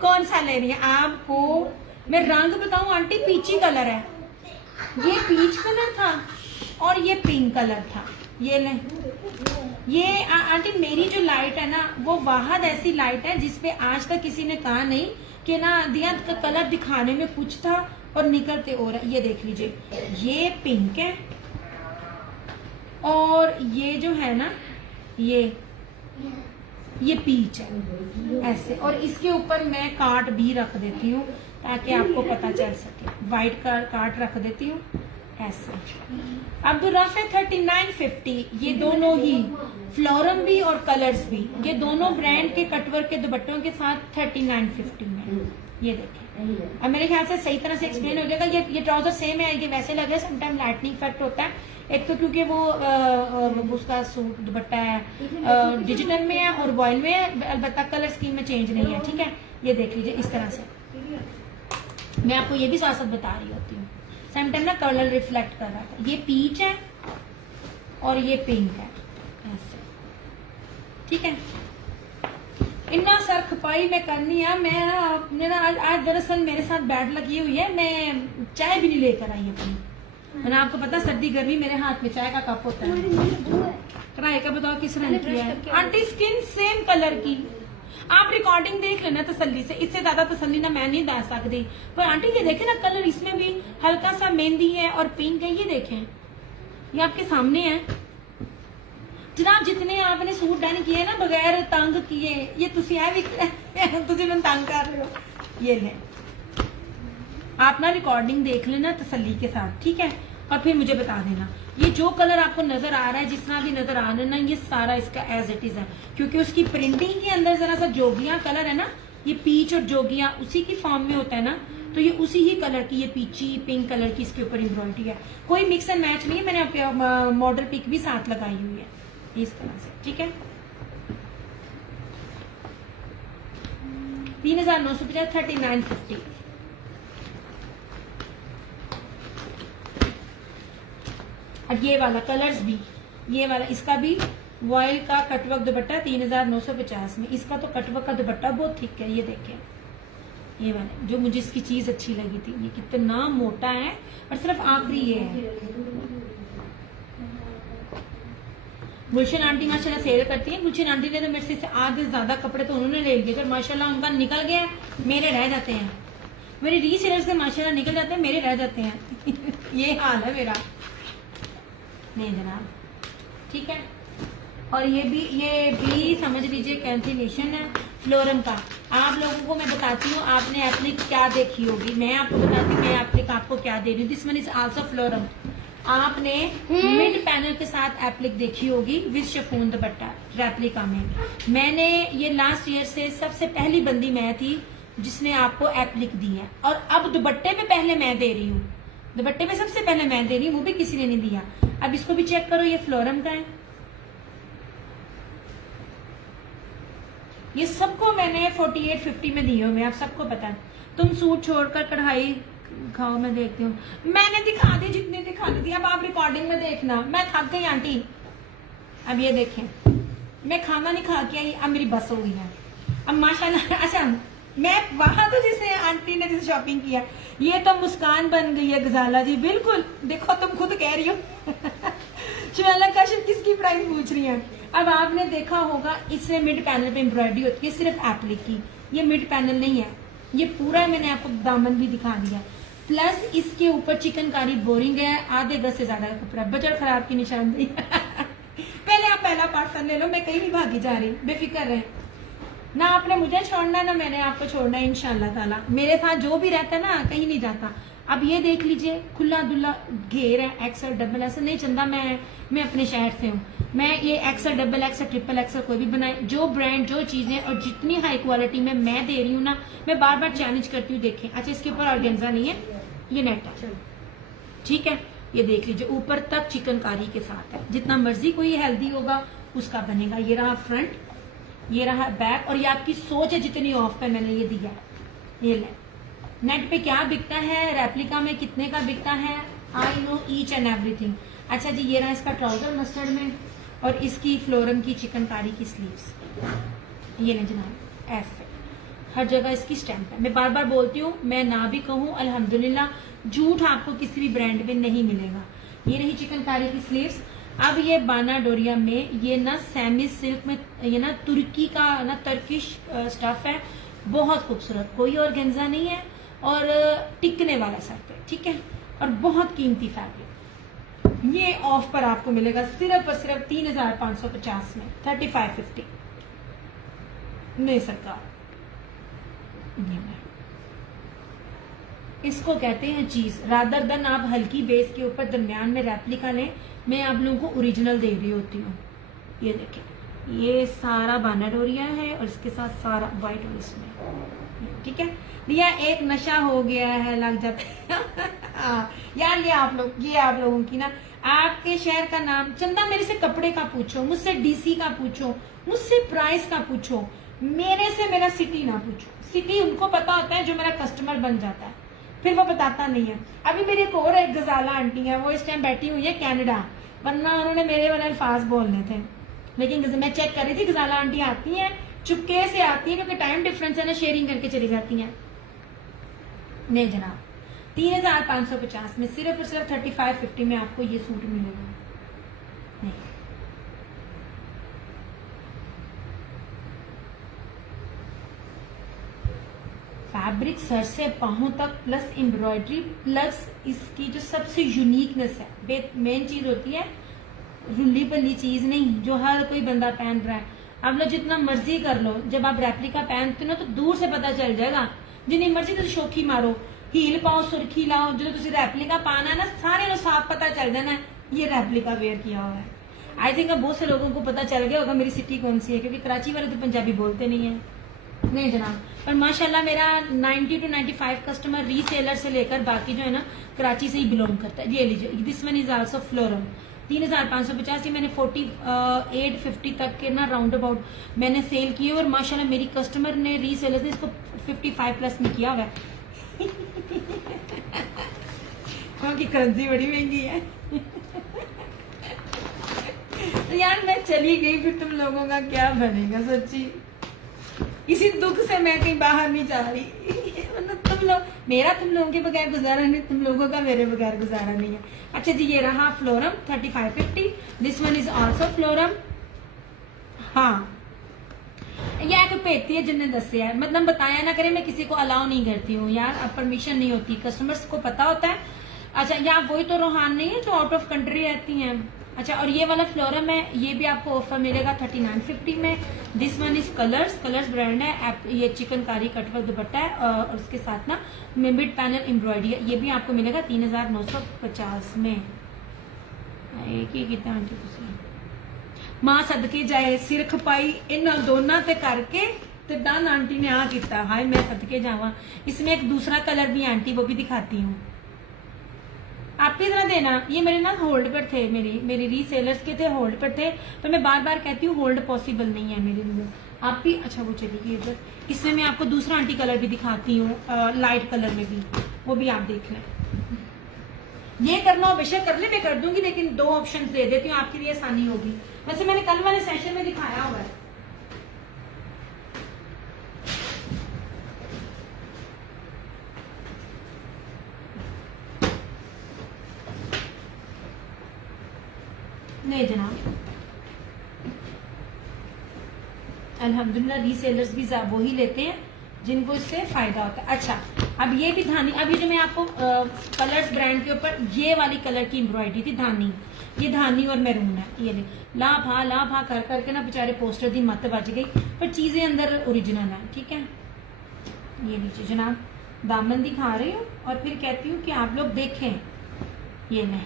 कौन सा ले रही है आपको? मैं रंग बताऊं आंटी, पीची कलर है, ये पीच कलर था और ये पिंक कलर था। ये ले, ये आंटी मेरी जो लाइट है ना वो वाहद ऐसी लाइट है जिसपे आज तक किसी ने कहा नहीं कि ना दिया का कलर दिखाने में कुछ था और निकलते हो रहा। ये देख लीजिए, ये पिंक है और ये जो है ना ये पीच है ऐसे, और इसके ऊपर मैं कार्ड भी रख देती हूँ ताकि आपको पता चल सके। व्हाइट कार्ड रख देती हूँ ऐसे। अब्दुल राफे 3950, ये दोनों ही फ्लोरम भी और कलर्स भी, ये दोनों ब्रांड के कटवर्क के दुपट्टों के साथ 3950 में। ये देखें, अब मेरे ख्याल से सही तरह से एक्सप्लेन हो जाएगा। ये ट्राउजर सेम है, ये वैसे लग रहा है, समटाइम लाइटनिंग इफेक्ट होता है। एक तो क्योंकि वो उसका सूट दुपट्टा है डिजिटल में है और वॉयल में है, अलबत्ता कलर स्कीम में चेंज नहीं है। ठीक है, ये देख लीजिए इस तरह से। मैं आपको ये भी साथ साथ बता रही होती हूँ, समटाइम ना कलर रिफ्लेक्ट कर रहा था। ये पीच है और ये पिंक है ऐसे। ठीक है, इतना सर खपाई मैं करनी है। मैं ना आज दरअसल मेरे साथ बैड लगी हुई है, मैं चाय भी नहीं लेकर आई अपनी। मैंने आपको पता सर्दी गर्मी मेरे हाथ में चाय का कप होता है। किराए का बताओ किस रंग की है आंटी? स्किन सेम कलर की। आप रिकॉर्डिंग देख लेना तसल्ली से, इससे ज्यादा तसल्ली ना मैं नहीं दे सकती। पर आंटी ये देखें ना, कलर इसमें भी हल्का सा मेहंदी है और पिंक है। ये देखें, ये आपके सामने है जनाब। जितने आपने सूट डन किए ना बगैर तंग किए, ये तुसी है भी तुझे मैं तंग कर रहे हो। ये ले, आप ना रिकॉर्डिंग देख लेना तसल्ली के साथ, ठीक है, और फिर मुझे बता देना। ये जो कलर आपको नजर आ रहा है, जितना भी नजर आ रहा है ना, ये सारा इसका एज इट इज है, क्योंकि उसकी प्रिंटिंग के अंदर जरा सा जोगिया कलर है ना, ये पीच और जोगिया उसी की फॉर्म में होता है ना, तो ये उसी ही कलर की, ये पीची पिंक कलर की इसके ऊपर एम्ब्रॉयडरी है। कोई मिक्स एंड मैच नहीं है। मैंने आपके मॉडल पिक भी साथ लगाई हुई है इस तरह से। ठीक है, 3950, 3950। और ये वाला कलर्स भी, ये वाला इसका भी वॉयल का कटवर्क दुपट्टा 3950 में। इसका तो कटवर्क का दुपट्टा बहुत थिक है। ये देखें, ये वाला जो मुझे इसकी चीज अच्छी लगी थी, ये कितना मोटा है और सिर्फ आखिरी ये है। गुलशन आंटी माशाल्लाह सेल करती है। गुलशन आंटी ने तो मेरे से आधे ज्यादा कपड़े तो उन्होंने ले लिए, तो माशाल्लाह उनका निकल गया, मेरे रह जाते हैं। मेरे रीसेलर्स के माशाल्लाह निकल जाते हैं, मेरे रह जाते हैं ये हाल है मेरा। नहीं जनाब, ठीक है। और ये भी समझ लीजिए कैंसिलेशन है फ्लोरम का। आप लोगों को मैं बताती हूँ आपने एप्लिक क्या देखी होगी, मैं आपको बताती हूँ मैं एप्लिक आपको क्या दे रही हूँ। This one is also phloem. आपने मिड पैनल के साथ एप्लिक देखी होगी विद शिफॉन दुपट्टा रेप्लिका में। मैंने ये लास्ट ईयर से सबसे पहली बंदी मैं थी जिसने आपको एप्लिक दी है, और अब दुपट्टे पे पहले मैं दे रही हूँ। दुपट्टे पे सबसे पहले मैं दे रही हूँ, वो भी किसी ने नहीं दिया। अब इसको भी चेक करो, ये फ्लोरम का है। ये सबको मैंने 4850 में दिए हुए, आप सबको पता है। तुम सूट छोड़कर कढ़ाई खाओ, मैं देखती हूँ। मैंने दिखा दी जितनी दिखानी थी, अब आप रिकॉर्डिंग में देखना। मैं थक गई आंटी। अब ये देखें, मैं खाना नहीं खा के आई, अब मेरी बस हो गई है। अब माशाल्लाह, अच्छा मैं वहां तो जिसे आंटी ने जिसे शॉपिंग किया, ये तो मुस्कान बन गई है गजाला जी। बिल्कुल, देखो तुम खुद कह रही हो शिवाला काशिफ किसकी प्राइस पूछ रही है। अब आपने देखा होगा इसमें मिड पैनल पे एम्ब्रॉयडरी होती है, सिर्फ एप्लिक की। ये मिड पैनल नहीं है, ये पूरा मैंने आपको दामन भी दिखा दिया। प्लस इसके ऊपर चिकनकारी बोरिंग है, आधे गज से ज्यादा का कपड़ा, बजट खराब की निशानदेही पहले आप पहला पार्सल ले लो, मैं कहीं नहीं भागी जा रही, बेफिक्र रहे। ना आपने मुझे छोड़ना ना मैंने आपको छोड़ना है, इंशाल्लाह ताला। मेरे साथ जो भी रहता है ना कहीं नहीं जाता। अब ये देख लीजिए, खुला दुल्ला घेर है, एक्सल डबल एक्सल। नहीं चंदा, मैं अपने शहर से हूँ, मैं ये axle double axle triple axle कोई भी बनाए, जो ब्रांड जो चीजें और जितनी हाई क्वालिटी में मैं दे रही हूँ ना, मैं बार बार चैलेंज करती हूँ। देखें, अच्छा इसके ऊपर ऑर्गेन्जा नहीं है, ये नेट है, ठीक है। ये देख लीजिए, ऊपर तक चिकनकारी के साथ है। जितना मर्जी कोई हेल्दी होगा उसका बनेगा। ये रहा फ्रंट, ये रहा बैक, और ये आपकी सोच है जितनी ऑफ पे मैंने ये दिया। ये ले, नेट पे क्या बिकता है, रेप्लिका में कितने का बिकता है, I know each and everything. अच्छा जी, ये रहा इसका ट्राउजर मस्टर्ड में, और इसकी फ्लोरम की चिकनकारी की स्लीव्स। ये ले जनाब, ऐसे हर जगह इसकी स्टैंप है। मैं बार बार बोलती हूँ, मैं ना भी कहूँ अल्हम्दुलिल्लाह, झूठ आपको किसी भी ब्रांड में नहीं मिलेगा। ये रही चिकनकारी की स्लीव्स। अब ये बाना डोरिया में, ये ना सेमी सिल्क में, ये ना तुर्की का ना टर्किश स्टफ है, बहुत खूबसूरत, कोई ऑर्गेन्जा नहीं है, और टिकने वाला सर पे, ठीक है, और बहुत कीमती फैब्रिक। ये ऑफ पर आपको मिलेगा सिर्फ और सिर्फ 3550 में, 3550। नहीं सरकार, इसको कहते हैं चीज। रादर देन आप हल्की बेस के ऊपर दरमियान में रेप्लिका लें, मैं आप लोगों को ओरिजिनल दे रही होती हूँ। ये देखें, ये सारा बाना डोरिया है और इसके साथ सारा व्हाइट और इसमें, ठीक है भैया। एक नशा हो गया है, लग जाता है यार। ये आप लोगों की ना, आपके शहर का नाम, चंदा मेरे से कपड़े का पूछो, मुझसे डीसी का पूछो, मुझसे प्राइस का पूछो, मेरे से मेरा सिटी ना पूछो। सिटी उनको पता होता है जो मेरा कस्टमर बन जाता है, फिर वो बताता नहीं है। अभी मेरी एक और एक गजाला आंटी है, वो इस टाइम बैठी हुई है कनाडा, वरना उन्होंने मेरे वाले अल्फाज बोलने थे, लेकिन मैं चेक कर रही थी। गजाला आंटी आती है, चुपके से आती है, क्योंकि टाइम डिफरेंस है ना, शेयरिंग करके चली जाती है। नहीं जनाब, 3550 में सिर्फ और सिर्फ 3550 में आपको ये सूट मिलेगा। नहीं, फैब्रिक सर से पांव तक, प्लस एम्ब्रॉयडरी, प्लस इसकी जो सबसे यूनिकनेस है, मेन चीज होती है, रुली पली चीज नहीं जो हर कोई बंदा पहन रहा है। अब लोग जितना मर्जी कर लो, जब आप रेप्लिका पहनते हो ना तो दूर से पता चल जाएगा। जितनी मर्जी तुम शोखी मारो, हील पाओ, सुर्खी लाओ, जो तुम रेप्लिका पाना है ना, सारे साफ पता चल जाना ये रेप्लिका वेयर किया हुआ है। आई थिंक अब बहुत से लोगों को पता चल गया होगा मेरी सिटी कौन सी है, क्योंकि कराची वाले तो पंजाबी बोलते नहीं है। नहीं जनाब, पर माशाल्लाह मेरा 90 to 95 कस्टमर रीसेलर से लेकर बाकी जो है ना कराची से ही बिलोंग करता है। ये लीजिए, this one is also floral, 3550 की मैंने 4850 तक के ना राउंड अबाउट मैंने सेल किए, और माशाल्लाह मेरी कस्टमर ने, रीसेलर ने इसको 55 प्लस में किया हुआ है क्योंकि करेंसी बड़ी महंगी है तो यार मैं चली गई, फिर तुम लोगों का क्या बनेगा सच्ची। इसी दुख से मैं कहीं बाहर नहीं जा रही मतलब तुम लोगों के बगैर गुजारा नहीं, तुम लोगों का मेरे बगैर गुजारा नहीं है। अच्छा जी, ये रहा phloem 3550, this one is also phloem. हाँ, यह कोई पेती है जिन्हें दसे है, मतलब बताया ना करे, मैं किसी को अलाउ नहीं करती हूँ यार, अब परमिशन नहीं होती, कस्टमर्स को पता होता है। अच्छा, यहाँ वही तो रोहान नहीं है जो आउट ऑफ कंट्री रहती हैं। अच्छा, और ये वाला फ्लोरम है, ये भी आपको ऑफर मिलेगा 3950 में। This one is colours brand है, ये चिकनकारी कटवर्क दुपट्टा है, और उसके साथ ना मिड पैनल एम्ब्रॉयडरी है। ये भी आपको मिलेगा 3950 में। एक ही कितना आंटी तुसी मां सदके जाए, सिर खपाई इन दोनों ते करके ते दान आंटी ने आ किया। हाय मैं सदके जावा। इसमें एक दूसरा कलर भी आंटी, वो भी दिखाती हूँ। आप भी जरा देना, ये मेरे ना होल्ड पर थे, मेरी रीसेलर्स के थे, होल्ड पर थे, तो मैं बार बार कहती हूँ होल्ड पॉसिबल नहीं है मेरे लिए। आप भी, अच्छा वो चली गई इधर। इसमें मैं आपको दूसरा आंटी कलर भी दिखाती हूँ, लाइट कलर में भी, वो भी आप देख लें। ये करना हो बेशक कर ले, मैं कर दूंगी, लेकिन 2 ऑप्शन दे देती हूँ, आपके लिए आसानी होगी। वैसे मैंने कल वाले सेशन में दिखाया हुआ है। नहीं जनाब, अल्हम्दुलिल्लाह रीसेलर्स भी वो ही लेते हैं जिनको इससे फायदा होता है। अच्छा, अब ये भी धानी, अब ये जो मैं आपको कलर्स ब्रांड के ऊपर ये वाली कलर की एम्ब्रॉयडरी थी धानी, ये धानी और मैरून है। ये ला भा कर करके ना बेचारे पोस्टर दी मत बच गई, पर चीजें अंदर ओरिजिनल है। ठीक है, ये लीजिए जनाब, दामन दिखा रही हूँ और फिर कहती हूँ कि आप लोग देखें। ये नहीं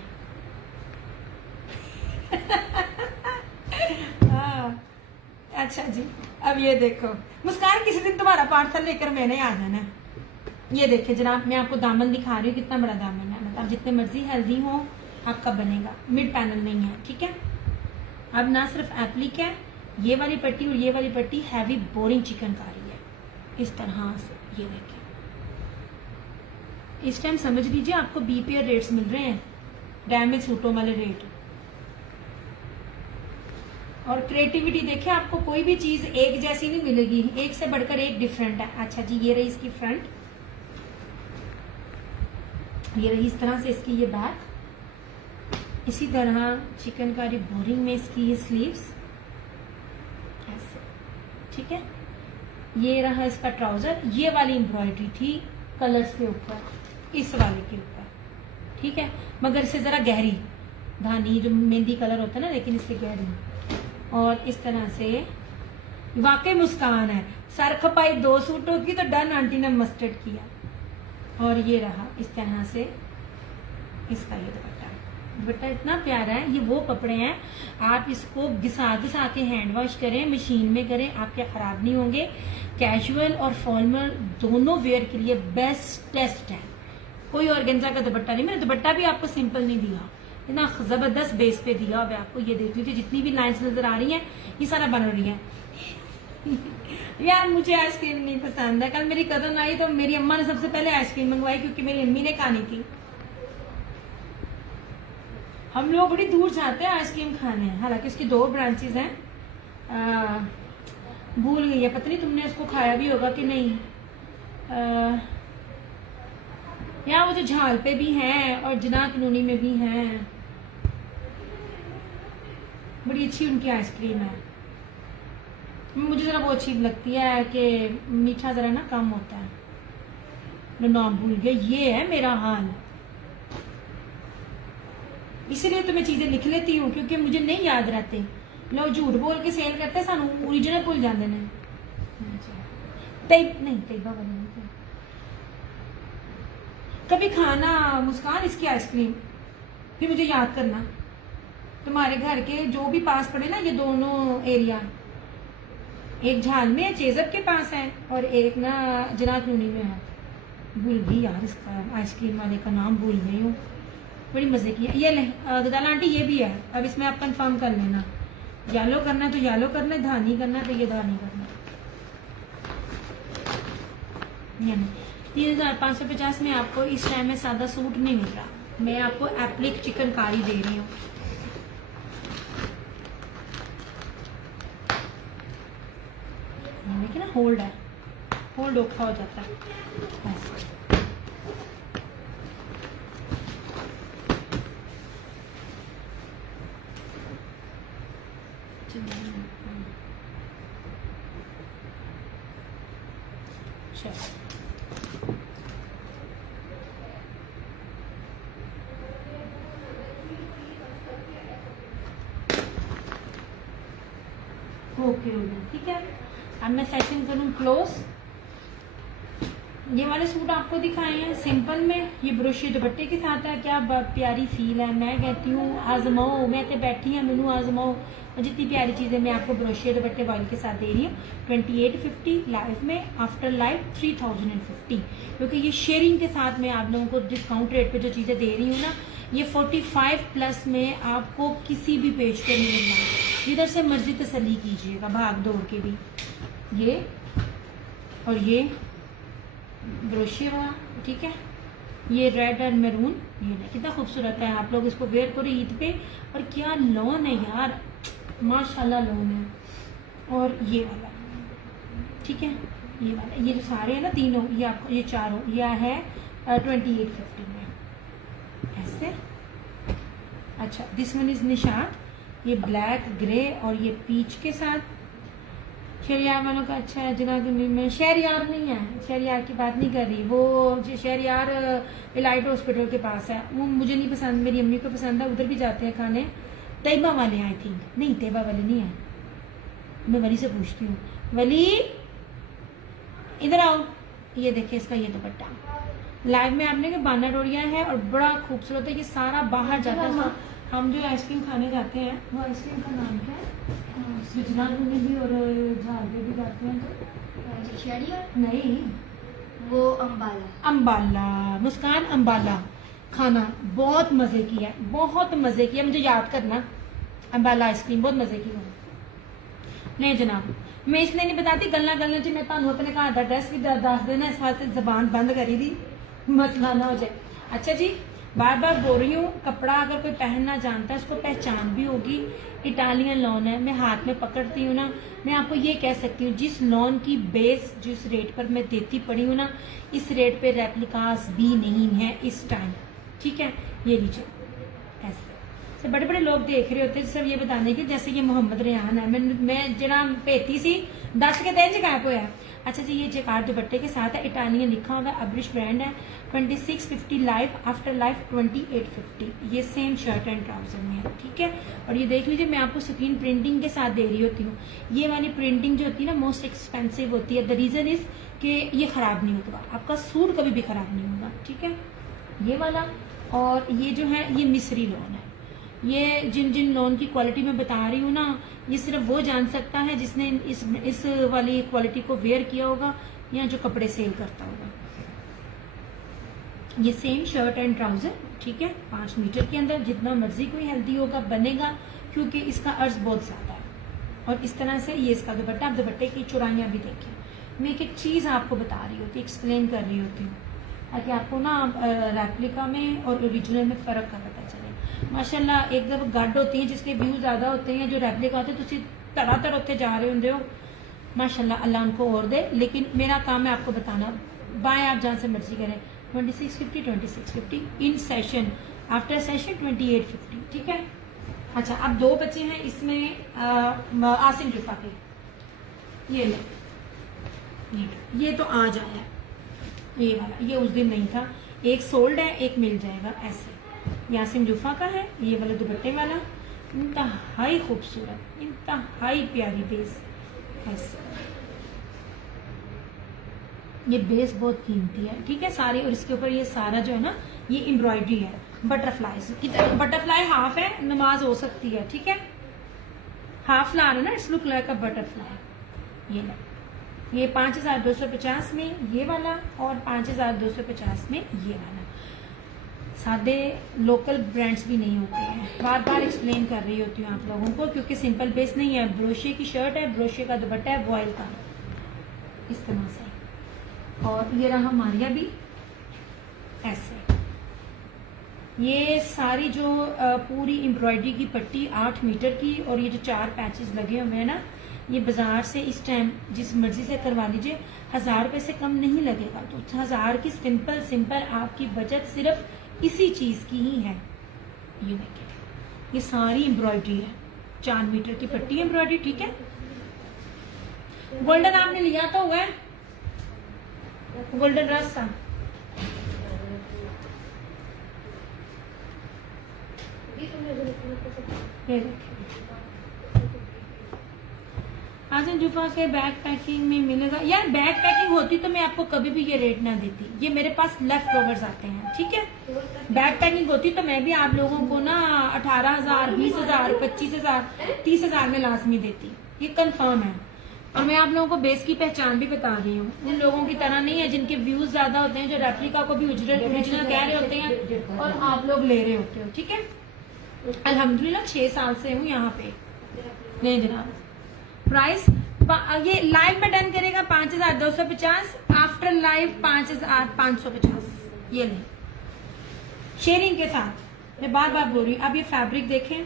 हाँ, अच्छा जी, अब ये देखो मुस्कान, किसी दिन तुम्हारा पार्सल लेकर मैंने आ जाना। ये देखिए जनाब, मैं आपको दामन दिखा रही हूँ, कितना बड़ा दामन है, मतलब जितने मर्जी हेल्दी हो आपका बनेगा, मिड पैनल नहीं है। ठीक है, अब ना सिर्फ एप्लिक है, ये वाली पट्टी और ये वाली पट्टी हैवी बोरिंग चिकनकारी है इस तरह से। ये देखिए, इस टाइम समझ लीजिए आपको बी पेयर रेट्स मिल रहे हैं, डैमेज सूटों वाले रेट। और क्रिएटिविटी देखिए, आपको कोई भी चीज एक जैसी नहीं मिलेगी, एक से बढ़कर एक डिफरेंट है। अच्छा जी, ये रही इसकी फ्रंट, ये रही इस तरह से इसकी ये बैक, इसी तरह चिकनकारी बोरिंग में इसकी ये स्लीव्स ऐसे। ठीक है, ये रहा इसका ट्राउजर। ये वाली एम्ब्रॉयडरी थी कलर्स के ऊपर, इस वाले के ऊपर। ठीक है, मगर इससे जरा गहरी धानी, जो मेहंदी कलर होता है ना, लेकिन इससे गहरी। और इस तरह से वाकई मुस्कान है, सर खपाई 2 सूटों की तो डन आंटी ने मस्टर्ड किया। और ये रहा इस तरह से इसका ये दुपट्टा इतना प्यारा है। ये वो कपड़े हैं, आप इसको घिसा घिसा के हैंड वॉश करें, मशीन में करें, आपके खराब नहीं होंगे। कैजुअल और फॉर्मल दोनों वेयर के लिए बेस्ट टेस्ट है। कोई ऑर्गेन्जा का दुपट्टा नहीं, मैंने दुपट्टा भी आपको सिंपल नहीं दिया, इतना जबरदस्त बेस पे दिया हुआ आपको। ये देख लीजिए, जितनी भी लाइंस नजर आ रही हैं ये सारा बन रही है। यार मुझे आइसक्रीम नहीं पसंद है। कल मेरी कजन आई तो मेरी अम्मा ने सबसे पहले आइसक्रीम मंगवाई, क्योंकि मेरी अम्मी ने खानी थी। हम लोग बड़ी दूर जाते हैं आइसक्रीम खाने, हालांकि इसकी 2 ब्रांचेस हैं। भूल गई है, पता नहीं तुमने उसको खाया भी होगा कि नहीं। यहाँ वो जो झाल पे भी हैं और जिना कनूनी में भी हैं, बड़ी अच्छी उनकी आइसक्रीम है। मुझे जरा वो अच्छी लगती है कि मीठा जरा ना कम होता है। मैं नाम भूल गया, ये है मेरा हाल। इसीलिए तो मैं चीजें लिख लेती हूँ, क्योंकि मुझे नहीं याद रहते। लोग झूठ बोल के सेल करते, सानू ओरिजिनल भूल जाते हैं। तैयबा वाली नहीं। कभी खाना मुस्कान इसकी आइसक्रीम, फिर मुझे याद करना। तुम्हारे घर के जो भी पास पड़े ना, ये दोनों एरिया, एक झाल में चेजब के पास है और एक ना जना कॉलोनी में है। भूल गई यार, इसका आइसक्रीम वाले का नाम भूल गई हूँ। बड़ी मजे की है। ये नहीं गदाला आंटी, ये भी है। अब इसमें आप कंफर्म कर लेना, येलो करना है तो येलो करना है, धानी करना है तो ये धानी करना है। 3550 में आपको इस टाइम में सादा सूट नहीं मिल रहा। मैं आपको एप्लिक चिकनकारी दे रही हूँ। देखिए ना, होल्ड है, होल्ड औखा हो जाता है ऐसे। ओके हो गया, ठीक है। अब मैं सेशन करूँ क्लोज। ये वाले सूट आपको दिखाए हैं सिंपल में, ये ब्रोशी दुपट्टे के साथ है। क्या प्यारी फील है। मैं कहती हूँ आजमाओ, मैं तो बैठी हूँ, मैनू आजमाओ। और जितनी प्यारी चीजें मैं आपको ब्रोशी दुपट्टे वाले के साथ दे रही हूँ 2850 लाइव में, आफ्टर लाइव 3050, क्योंकि ये शेयरिंग के साथ मैं आप लोगों को डिस्काउंट रेट पे जो चीजें दे रही हूँ ना, ये 45+ में आपको किसी भी पेज पे नहीं मिलना। जिधर से मर्जी तसल्ली कीजिएगा, भाग दौड़ के भी। ये और ये ब्रोशी वाला, ठीक है। ये रेड और मैरून, ये कितना खूबसूरत है। आप लोग इसको वेयर करो ईद पे। और क्या लॉन है यार, माशाल्लाह लॉन है। और ये वाला, ठीक है, ये वाला, ये जो सारे हैं ना तीनों, ये आपको ये चारों, यह है 2850 में ऐसे। अच्छा, दिस वन इज निशात, ये ब्लैक ग्रे और ये पीच के साथ। शहरियार वालों का अच्छा है जनागनी में। शहरियार नहीं है, शहरियार की बात नहीं कर रही, वो जो शहरियार इलाइट हॉस्पिटल के पास है, वो मुझे नहीं पसंद, मेरी अम्मी को पसंद है, उधर भी जाते हैं खाने। तैयबा वाले आई थिंक, नहीं तैयबा वाले नहीं है, मैं वली से पूछती हूँ। वली इधर आओ, ये देखिए इसका ये दुपट्टा लाइव में आपने के बाना डोरिया है और बड़ा खूबसूरत है, ये सारा बाहर जाता है। हम जो आइसक्रीम खाने जाते हैं वो आइसक्रीम का नाम क्या है, स्विट्जरलैंड में भी और झारखंड भी जाते हैं तो शहरियार नहीं, वो अम्बाला। अम्बाला, मुस्कान अम्बाला खाना बहुत मजे की है, बहुत मजे की है, मुझे याद करना अम्बाला आइसक्रीम बहुत मजे की है। नहीं जनाब मैं इसलिए नहीं बताती, गलना गलना जी मैं तुम अपने घर का एड्रेस भी दस देना, इस वास्ते जबान बंद करी दी, मसला ना हो जाए। अच्छा जी, बार बार बोल रही हूँ, कपड़ा अगर कोई पहनना जानता है उसको पहचान भी होगी। इटालियन लॉन है, मैं हाथ में पकड़ती हूँ ना, मैं आपको ये कह सकती हूँ जिस लॉन की बेस जिस रेट पर मैं देती पड़ी हूँ ना, इस रेट पे रेप्लिकास भी नहीं है इस टाइम, ठीक है। ये लीजिए ऐसे से बड़े बड़े लोग देख रहे होते हैं सिर्फ ये बताने की जैसे ये मोहम्मद रेहान है, मैं जरा भेती सी 10 के 3 गायब होया। अच्छा जी, ये जैकार्ड दुपट्टे के साथ है, इटालियन लिखा हुआ है, अब्रिश ब्रांड है, 2650 लाइफ, आफ्टर लाइफ 2850, ये सेम शर्ट एंड ट्राउजर में है, ठीक है। और ये देख लीजिए मैं आपको स्क्रीन प्रिंटिंग के साथ दे रही होती हूँ, ये वाली प्रिंटिंग जो होती है ना मोस्ट एक्सपेंसिव होती है, द रीजन इज कि ये खराब नहीं होगा, आपका सूट कभी भी खराब नहीं होगा, ठीक है। ये वाला और ये जो है ये मिस्री लोन है, ये जिन जिन लोन की क्वालिटी मैं बता रही हूँ ना, ये सिर्फ वो जान सकता है जिसने इस वाली क्वालिटी को वेयर किया होगा या जो कपड़े सेल करता होगा। ये सेम शर्ट एंड ट्राउजर, ठीक है, 5 मीटर के अंदर, जितना मर्जी कोई हेल्दी होगा बनेगा क्योंकि इसका अर्ज बहुत ज्यादा है। और इस तरह से ये इसका दुपट्टा, आप दुपट्टे की चौड़ाइयाँ भी देखिए, मैं एक एक चीज आपको बता रही होती, एक्सप्लेन कर रही होती हूँ ताकि आपको ना रेप्लिका में और ओरिजिनल में फर्क का पता चले। माशाल्लाह एक दफा गड होती है जिसके व्यू ज्यादा होते हैं, जो रेप्लिका होते हैं तुम धड़ाधड़ उत्ते जा रहे होंगे हो, माशाल्लाह अल्लाह उनको और दे। लेकिन मेरा काम है आपको बताना, बाएं आप जहां से मर्जी करें, 2650 2650 इन सेशन, आफ्टर सेशन 2850, ठीक है। अच्छा अब 2 बचे हैं इसमें आसिम जुफा के, ये ले, ये तो आज आया, ये वाला, ये उस दिन नहीं था, एक सोल्ड है एक मिल जाएगा ऐसे। यासिम जुफा का है ये वाला दुपट्टे वाला, इंतहाई खूबसूरत, इंतहाई प्यारी बेस ऐसे, ये बेस बहुत कीमती है, ठीक है सारी। और इसके ऊपर ये सारा जो है ना ये एम्ब्रॉयडरी है, बटरफ्लाई, बटरफ्लाई हाफ है, नमाज हो सकती है, ठीक है, हाफ फ्लावर है ना, it's look like a butterfly. ये 5250 में ये वाला और 5250 में ये वाला। सादे लोकल ब्रांड्स भी नहीं होते हैं, बार बार एक्सप्लेन कर रही होती हूँ आप लोगों को, क्योंकि सिंपल बेस नहीं है, ब्रोशे की शर्ट है, ब्रोशे का दुपट्टा है वॉयल का, इस तरह से। और ये रहा मारिया भी ऐसे, ये सारी जो पूरी एम्ब्रॉयडरी की पट्टी 8 मीटर की, और ये जो 4 पैचेस लगे हुए हैं ना, ये बाजार से इस टाइम जिस मर्जी से करवा लीजिए, 1000 रुपए से कम नहीं लगेगा। तो 1000 की सिंपल आपकी बचत सिर्फ इसी चीज की ही है। ये देखिए ये सारी एम्ब्रॉयडरी है, 4 मीटर की पट्टी एम्ब्रॉयडरी, ठीक है। गोल्डन आपने लिया तो हुआ है, गोल्डन रस था, ये देखिए आसिम जुफा के बैग पैकिंग में मिलेगा। यार बैग पैकिंग होती तो मैं आपको कभी भी ये रेट ना देती, ये मेरे पास लेफ्ट ओवर्स आते हैं, ठीक है। बैग पैकिंग होती तो मैं भी आप लोगों को ना 18,000, 20,000, 25,000, 30,000 में लाजमी देती, ये कंफर्म है। और मैं आप लोगों को बेस की पहचान भी बता रही हूँ, उन लोगों की तरह नहीं है जिनके व्यूज ज्यादा होते हैं, जो रेप्लिका को भी ओरिजिनल कह रहे होते हैं और आप लोग ले रहे होते हो, ठीक है। अल्हम्दुलिल्लाह 6 साल से हूँ यहाँ पे। नहीं जनाब, प्राइस ये लाइव में डन करेगा 5,250, आफ्टर लाइव 5,550, ये ले शेयरिंग के साथ। मैं बार बार बोल रही हूँ, अब ये फैब्रिक देखें,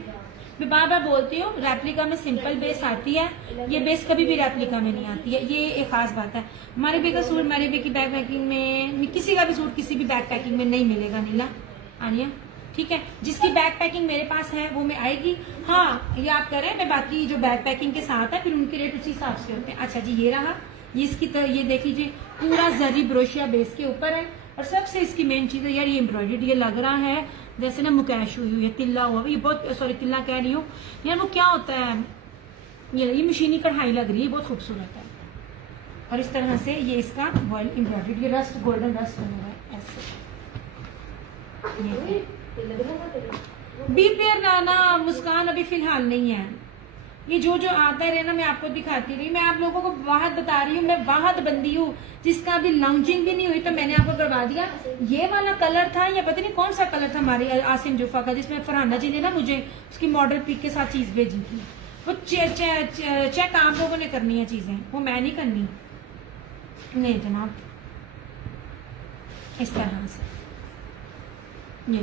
मैं बार बार बोलती हूँ रेप्लिका में सिंपल बेस आती है, ये बेस कभी भी रेप्लिका में नहीं आती है, ये एक खास बात है। हमारे भी का सूट मेरे भी की बैग पैकिंग में, किसी का भी सूट किसी भी बैग पैकिंग में नहीं मिलेगा नीला आनिया, ठीक है। जिसकी बैक पैकिंग मेरे पास है वो में आएगी। हाँ ये आप करें, मैं बाकी जो बैक पैकिंग के साथ है फिर उनके रेट उसी हिसाब से होते हैं। अच्छा जी ये रहा, ये इसकी ये देख लीजिए पूरा जरी ब्रोशिया बेस के ऊपर है। और सबसे इसकी मेन चीज है यार ये एम्ब्रॉयडर्ड, ये लग रहा है जैसे ना मुकैश हुई है, तिल्ला हुआ। ये बहुत, सॉरी तिल्ला कह रही हूँ यार, वो क्या होता है, ये मशीनी कढ़ाई लग रही है, बहुत खूबसूरत है। और इस तरह से ये इसका वॉयल एम्ब्रॉयडर्ड, ये रस्ट गोल्डन रस्ट बना हुआ है ऐसे। बी पेयर ना मुस्कान अभी फिलहाल नहीं है, ये जो जो आता है ना मैं आपको दिखाती रही। मैं आप लोगों को वाहद बता रही हूँ, मैं वाहद बंदी हूँ जिसका अभी लॉन्चिंग भी नहीं हुई तो मैंने आपको करवा दिया। ये वाला कलर था या पता नहीं कौन सा कलर था हमारे आसिम जुफा का, जिसमें फरहाना जी ने ना मुझे उसकी मॉडल पिक के साथ चीज भेजी थी। वो चेक आप लोगों ने करनी है चीजें, वो मैं नहीं करनी। नहीं जनाब, इस तरह से ये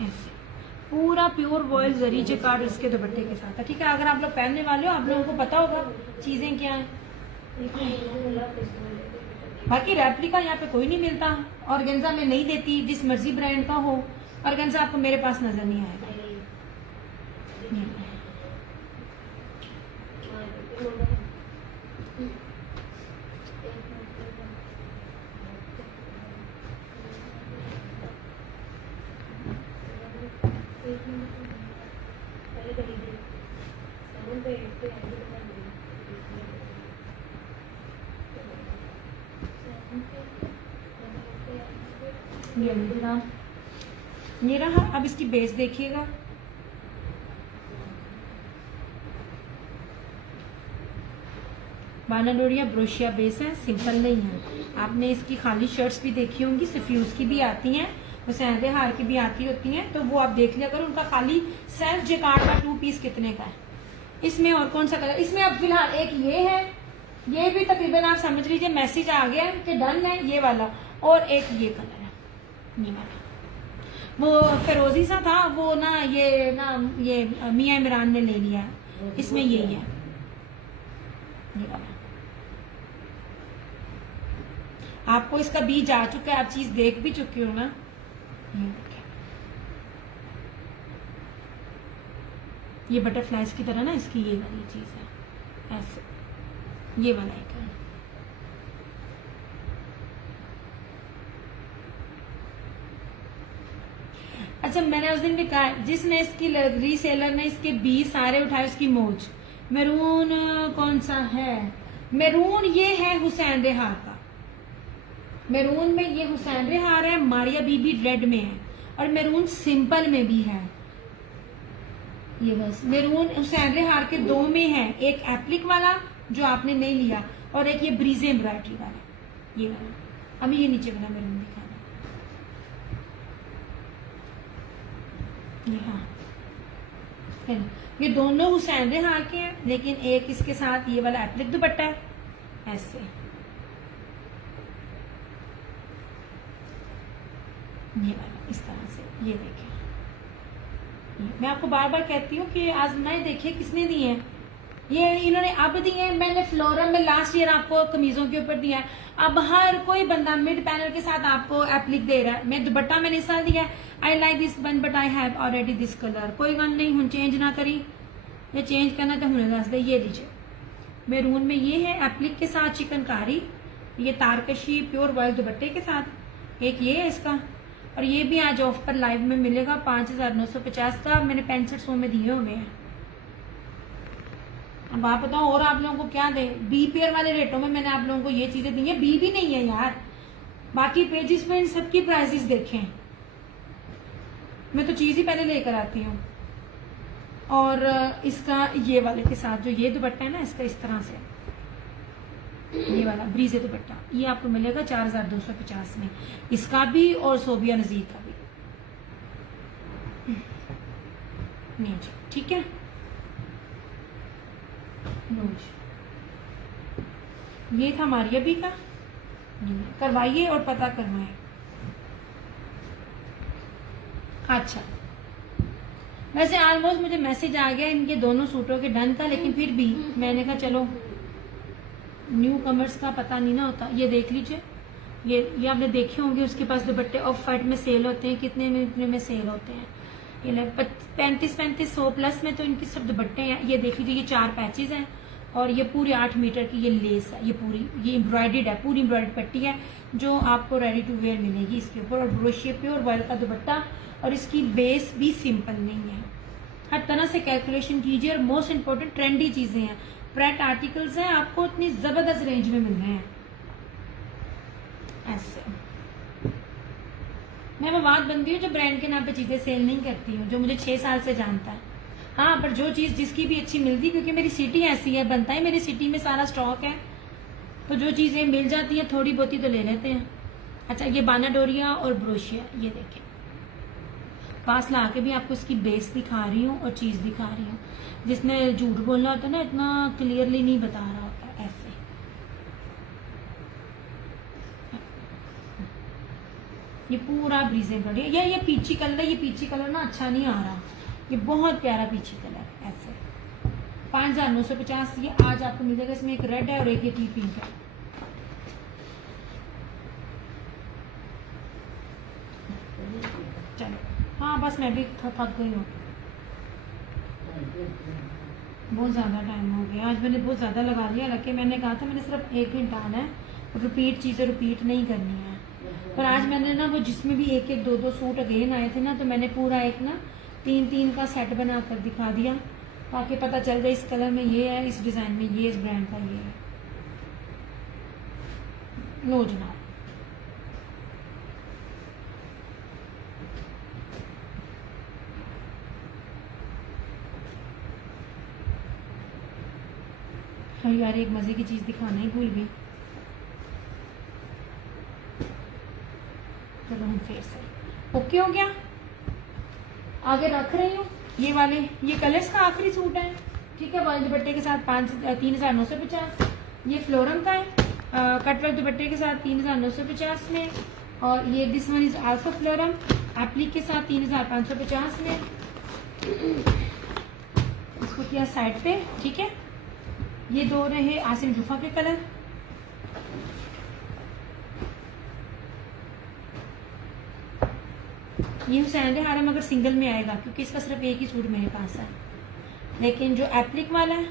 ऐसे पूरा प्योर वॉयल जरी जैकार्ड इसके दुपट्टे के साथ है, ठीक है। अगर आप लोग पहनने वाले हो, आप लोगों को पता होगा चीजें क्या हैं। बाकी रेप्लिका यहाँ पे कोई नहीं मिलता, ऑर्गेन्जा में नहीं देती, जिस मर्जी ब्रांड का हो ऑर्गेन्जा आपको मेरे पास नजर नहीं आएगा। ये रहा। अब इसकी बेस देखिएगा, बानाडोरिया ब्रोशिया बेस है, सिंपल नहीं है। आपने इसकी खाली शर्ट्स भी देखी होंगी, सफ्यूज की भी आती हैं, वैसे हार की भी आती होती हैं, तो वो आप देख लिया करो। उनका खाली सेल्फ जैकार्ड का 2 पीस कितने का है। इसमें और कौन सा कलर, इसमें अब फिलहाल एक ये है, ये भी तकरीबन आप समझ लीजिए मैसेज आ गया कि डन है ये वाला, और एक ये कलर है ये वाला, वो फिरोजी सा था वो ना, ये मियां इमरान ने ले लिया, इसमें यही है ये वाला। आपको इसका बीज आ चुका है, आप चीज देख भी चुके हो ना। ये बटरफ्लाइज की तरह ना इसकी ये वाली चीज है ऐसे, ये वाला एक है। अच्छा मैंने उस दिन भी कहा, जिसने इसकी रीसेलर ने इसके 20 सारे उठाए, उसकी मौज। मैरून कौन सा है, मैरून ये है हुसैन रेहार का, मैरून में ये हुसैन रेहार है, मारिया बीबी रेड में है, और मैरून सिंपल में भी है। ये बस मैरून हुसैन रेहार के 2 में है, एक एप्लिक वाला जो आपने नहीं लिया, और एक ये ब्रीजे एम्ब्रॉयडरी वाला, ये वाला। अभी ये नीचे वाला मैरून दिखाना, ये दोनों हुसैन रेहार के हैं, लेकिन एक इसके साथ ये वाला एप्लिक दुपट्टा है ऐसे। ये वाला इस तरह से, ये देखिए। मैं आपको बार बार कहती हूँ कि आजमाए देखिए किसने दी है, ये इन्होंने अब दी है। मैंने फ्लोरम में लास्ट ईयर आपको कमीजों के ऊपर दिया है, अब हर कोई बंदा मिड पैनल के साथ आपको एप्लिक दे रहा है। मैं दुपट्टा मैंने इस साल दिया है, I like this one but I have already this colour. कोई गम नहीं, हूं चेंज ना करी, ये चेंज करना तो हुने दस दे। ये लीजिए मैरून में ये है एप्लिक के साथ चिकनकारी, ये तारकशी प्योर वॉयल दुपट्टे के साथ, एक ये है इसका, और ये भी आज ऑफ पर लाइव में मिलेगा 5950 का, मैंने 6500 में दिए हुए हैं। अब आप बताओ और आप लोगों को क्या दे, बी पेयर वाले रेटों में मैंने आप लोगों को ये चीजें दी है, बी भी नहीं है यार। बाकी पेजेस में इन सबकी प्राइसेस देखें, मैं तो चीज ही पहले लेकर आती हूँ। और इसका ये वाले के साथ जो ये दुपट्टा है ना, इसका इस तरह से ये वाला ब्रीजे दुपट्टा, ये आपको मिलेगा 4250 में, इसका भी और सोबिया नजीर का भी। नहीं जी ठीक है, ये था मारिया बी का, करवाइए और पता करवाएं। अच्छा वैसे ऑलमोस्ट मुझे मैसेज आ गया इनके दोनों सूटों के डन का, लेकिन फिर भी मैंने कहा चलो न्यू कमर्स का पता नहीं ना होता। ये देख लीजिए ये आपने देखे होंगे उसके पास दुपट्टे ऑफ वाइट में सेल होते हैं, कितने में सेल होते हैं, ये 35-100 प्लस में तो इनकी सब दुपट्टे हैं। ये देख लीजिए, ये 4 पैचेज हैं और ये पूरे 8 मीटर की ये लेस है, ये पूरी ये एम्ब्रॉयडेड है, पूरी एम्ब्रॉयडेड पट्टी है जो आपको रेडी टू वेयर मिलेगी इसके ऊपर। और ब्रोशिया प्योर वॉयल का दुपट्टा, और इसकी बेस भी सिंपल नहीं है, हर तरह से कैलकुलेशन कीजिए। और मोस्ट इम्पोर्टेंट ट्रेंडी चीजें हैं, प्रेट आर्टिकल्स हैं, आपको इतनी जबरदस्त रेंज में मिल रहे हैं। ऐसे मैं वो बात बनती हूँ जो ब्रांड के नाम पे चीजें सेल नहीं करती हूँ, जो मुझे 6 साल से जानता है। हाँ, पर जो चीज जिसकी भी अच्छी मिलती, क्योंकि मेरी सिटी ऐसी है, बनता है मेरी सिटी में सारा स्टॉक है, तो जो चीजें मिल जाती है थोड़ी बहुती तो ले लेते हैं। अच्छा, ये बाना डोरिया और ब्रोशिया, ये देखें, पास ला के भी आपको इसकी बेस दिखा रही हूँ और चीज दिखा रही हूँ। जिसने झूठ बोलना होता है ना, इतना क्लियरली नहीं बता रहा होता। ऐसे ये पूरा ब्रीजे बढ़िया, ये पीची कलर है, ये पीची कलर ना अच्छा नहीं आ रहा, ये बहुत प्यारा पीची कलर है। ऐसे 5,950 ये आज आपको मिलेगा। इसमें एक रेड है और एक ये टी पिंक है। चलो, हाँ बस मैं भी थक गई हूँ, बहुत ज़्यादा टाइम हो गया, आज मैंने बहुत ज़्यादा लगा लिया। हालांकि मैंने कहा था मैंने सिर्फ 1 घंटा आना है, रिपीट चीज़ें रिपीट नहीं करनी है। पर आज मैंने ना वो जिसमें भी 1-1, 2-2 सूट अगेन आए थे ना, तो मैंने पूरा एक ना 3-3 का सेट बना कर दिखा दिया, ताकि पता चल जाए इस कलर में ये है, इस डिज़ाइन में ये, इस ब्रांड का ये है। लो जनाब, यार एक मजे की चीज दिखाना ही भूल गई। चलो हम फिर से ओके हो गया, आगे रख रही हूँ ये वाले, ये कलर्स का आखिरी सूट है, ठीक है। वाले दुपट्टे के साथ 3,950, ये फ्लोरम का है, कटवर्क दुपट्टे के साथ 3,950 में, और ये this one is also phloem applique के साथ 3,550 में। इसको किया साइड पे, ठीक है। ये 2 रहे आसिम जुफा के कलर, ये हुसैन हारम अगर सिंगल में आएगा, क्योंकि इसका सिर्फ एक ही सूट मेरे पास है। लेकिन जो एप्लिक वाला है,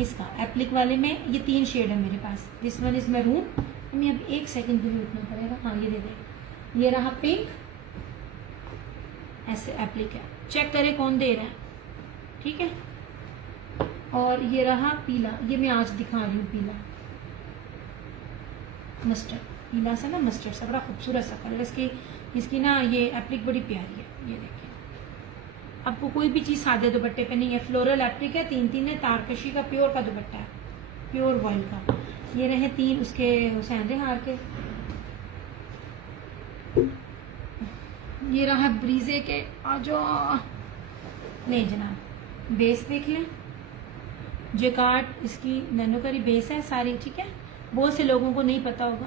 इसका एप्लिक वाले में ये 3 शेड है मेरे पास। दिस वन इज मैरून, हमें अब 1 सेकंड के लिए उठना पड़ेगा। हाँ ये दे दे, ये रहा पिंक, ऐसे एप्लिक है, चेक करें कौन दे रहा है, ठीक है। और ये रहा पीला, ये मैं आज दिखा रही हूँ, पीला मस्टर्ड, पीला सा ना मस्टर्ड सा, बड़ा खूबसूरत सा कलर। इसकी ना ये एप्लिक बड़ी प्यारी है, ये देखिए। आपको कोई भी चीज सादे दुपट्टे पे नहीं है, फ्लोरल एप्लिक है, 3-3 है, तारकशी का प्योर का दुपट्टा है, प्योर वॉयल का। ये रहे 3 उसके हुसैन हार के, ये रहा ब्रीजे के, आजो नहीं जनाब, बेस देख लें, जेकार्ड इसकी नैनोकरी बेस है सारी, ठीक है। बहुत से लोगों को नहीं पता होगा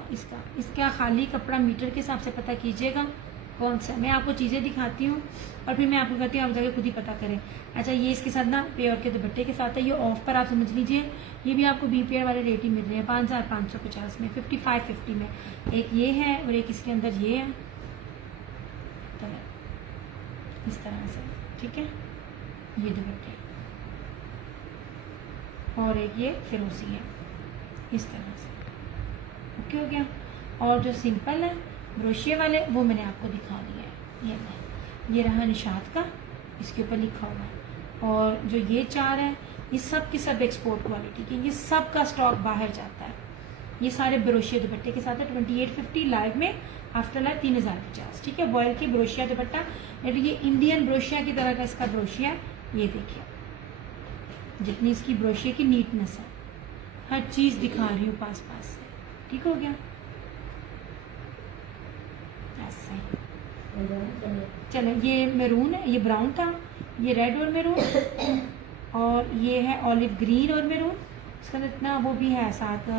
इसका खाली कपड़ा मीटर के हिसाब से पता कीजिएगा कौन सा। मैं आपको चीज़ें दिखाती हूँ और फिर मैं आपको कहती हूँ आप जाके खुद ही पता करें। अच्छा, ये इसके साथ ना प्योर के दुपट्टे के साथ है, ये ऑफ पर आप समझ लीजिए, ये भी आपको BPR वाले रेट ही मिल रहे हैं 5,550 में, 5550 में। एक ये है और एक इसके अंदर ये है, इस तरह से, ठीक है। ये दुपट्टे और एक ये फिरोजी है, इस तरह से, ओके हो गया। और जो सिंपल है ब्रोशिया वाले, वो मैंने आपको दिखा दिया है। ये रहा निशात का, इसके ऊपर लिखा हुआ है। और जो ये 4 है, ये सब की सब एक्सपोर्ट क्वालिटी की, ये सब का स्टॉक बाहर जाता है। ये सारे ब्रोशिया दुपट्टे के साथ है, 2850 लाइव में, आफ्टर लाइव 3,050, ठीक है। वॉयल की ब्रोशिया दुपट्टा, ये इंडियन ब्रोशिया की तरह का इसका ब्रोशिया है। ये देखिए जितनी इसकी ब्रोशिया की नीटनेस है, हर चीज दिखा रही हूँ पास से, ठीक हो गया। ऐसे चलो, ये मैरून है, ये ब्राउन था, ये रेड और मैरून, और ये है ऑलिव ग्रीन और मैरून, इसका इतना वो भी है साथ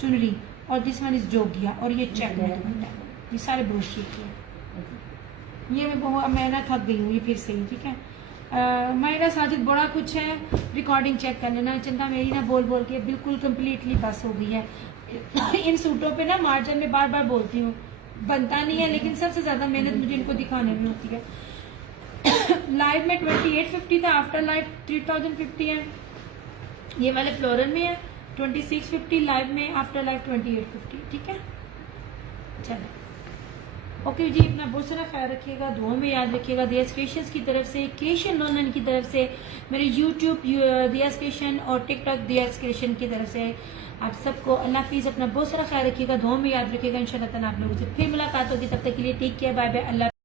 चुनरी, और दिस वन इज जोगिया, और ये चेक दुपट्टा, ये सारे ब्रोशिया के। ये मैं ना थक गई हूँ ये फिर से ही, ठीक है। मेरा साजिद बड़ा कुछ है, रिकॉर्डिंग चेक कर लेना। चंदा मेरी ना बोल बोल के बिल्कुल कम्प्लीटली बस हो गई है, इन सूटों पे ना मार्जिन में बार बार बोलती हूँ, बनता नहीं है, लेकिन सबसे ज्यादा मेहनत मुझे इनको दिखाने में होती है। लाइव में 2850 था, आफ्टर लाइव 3050 है। ये वाले फ्लोरल में है 2650, लाइव में आफ्टर लाइव 2850। ठीक है, चलो ओके जी, अपना बहुत सारा ख्याल रखिएगा, दुआ में याद रखिएगा। दियाज क्रिएशंस की तरफ से, क्रिएशन लॉन्डन की तरफ से, मेरे यूट्यूब दियाज क्रिएशन और टिकटॉक दियाज क्रिएशन की तरफ से आप सबको अल्लाह हाफिज। अपना बहुत सारा ख्याल रखिएगा, दुआ में याद रखिएगा। इंशाल्लाह ताला आप लोगों से फिर मुलाकात होगी, तब तक के लिए टेक केयर, बाय बाय, अल्लाह।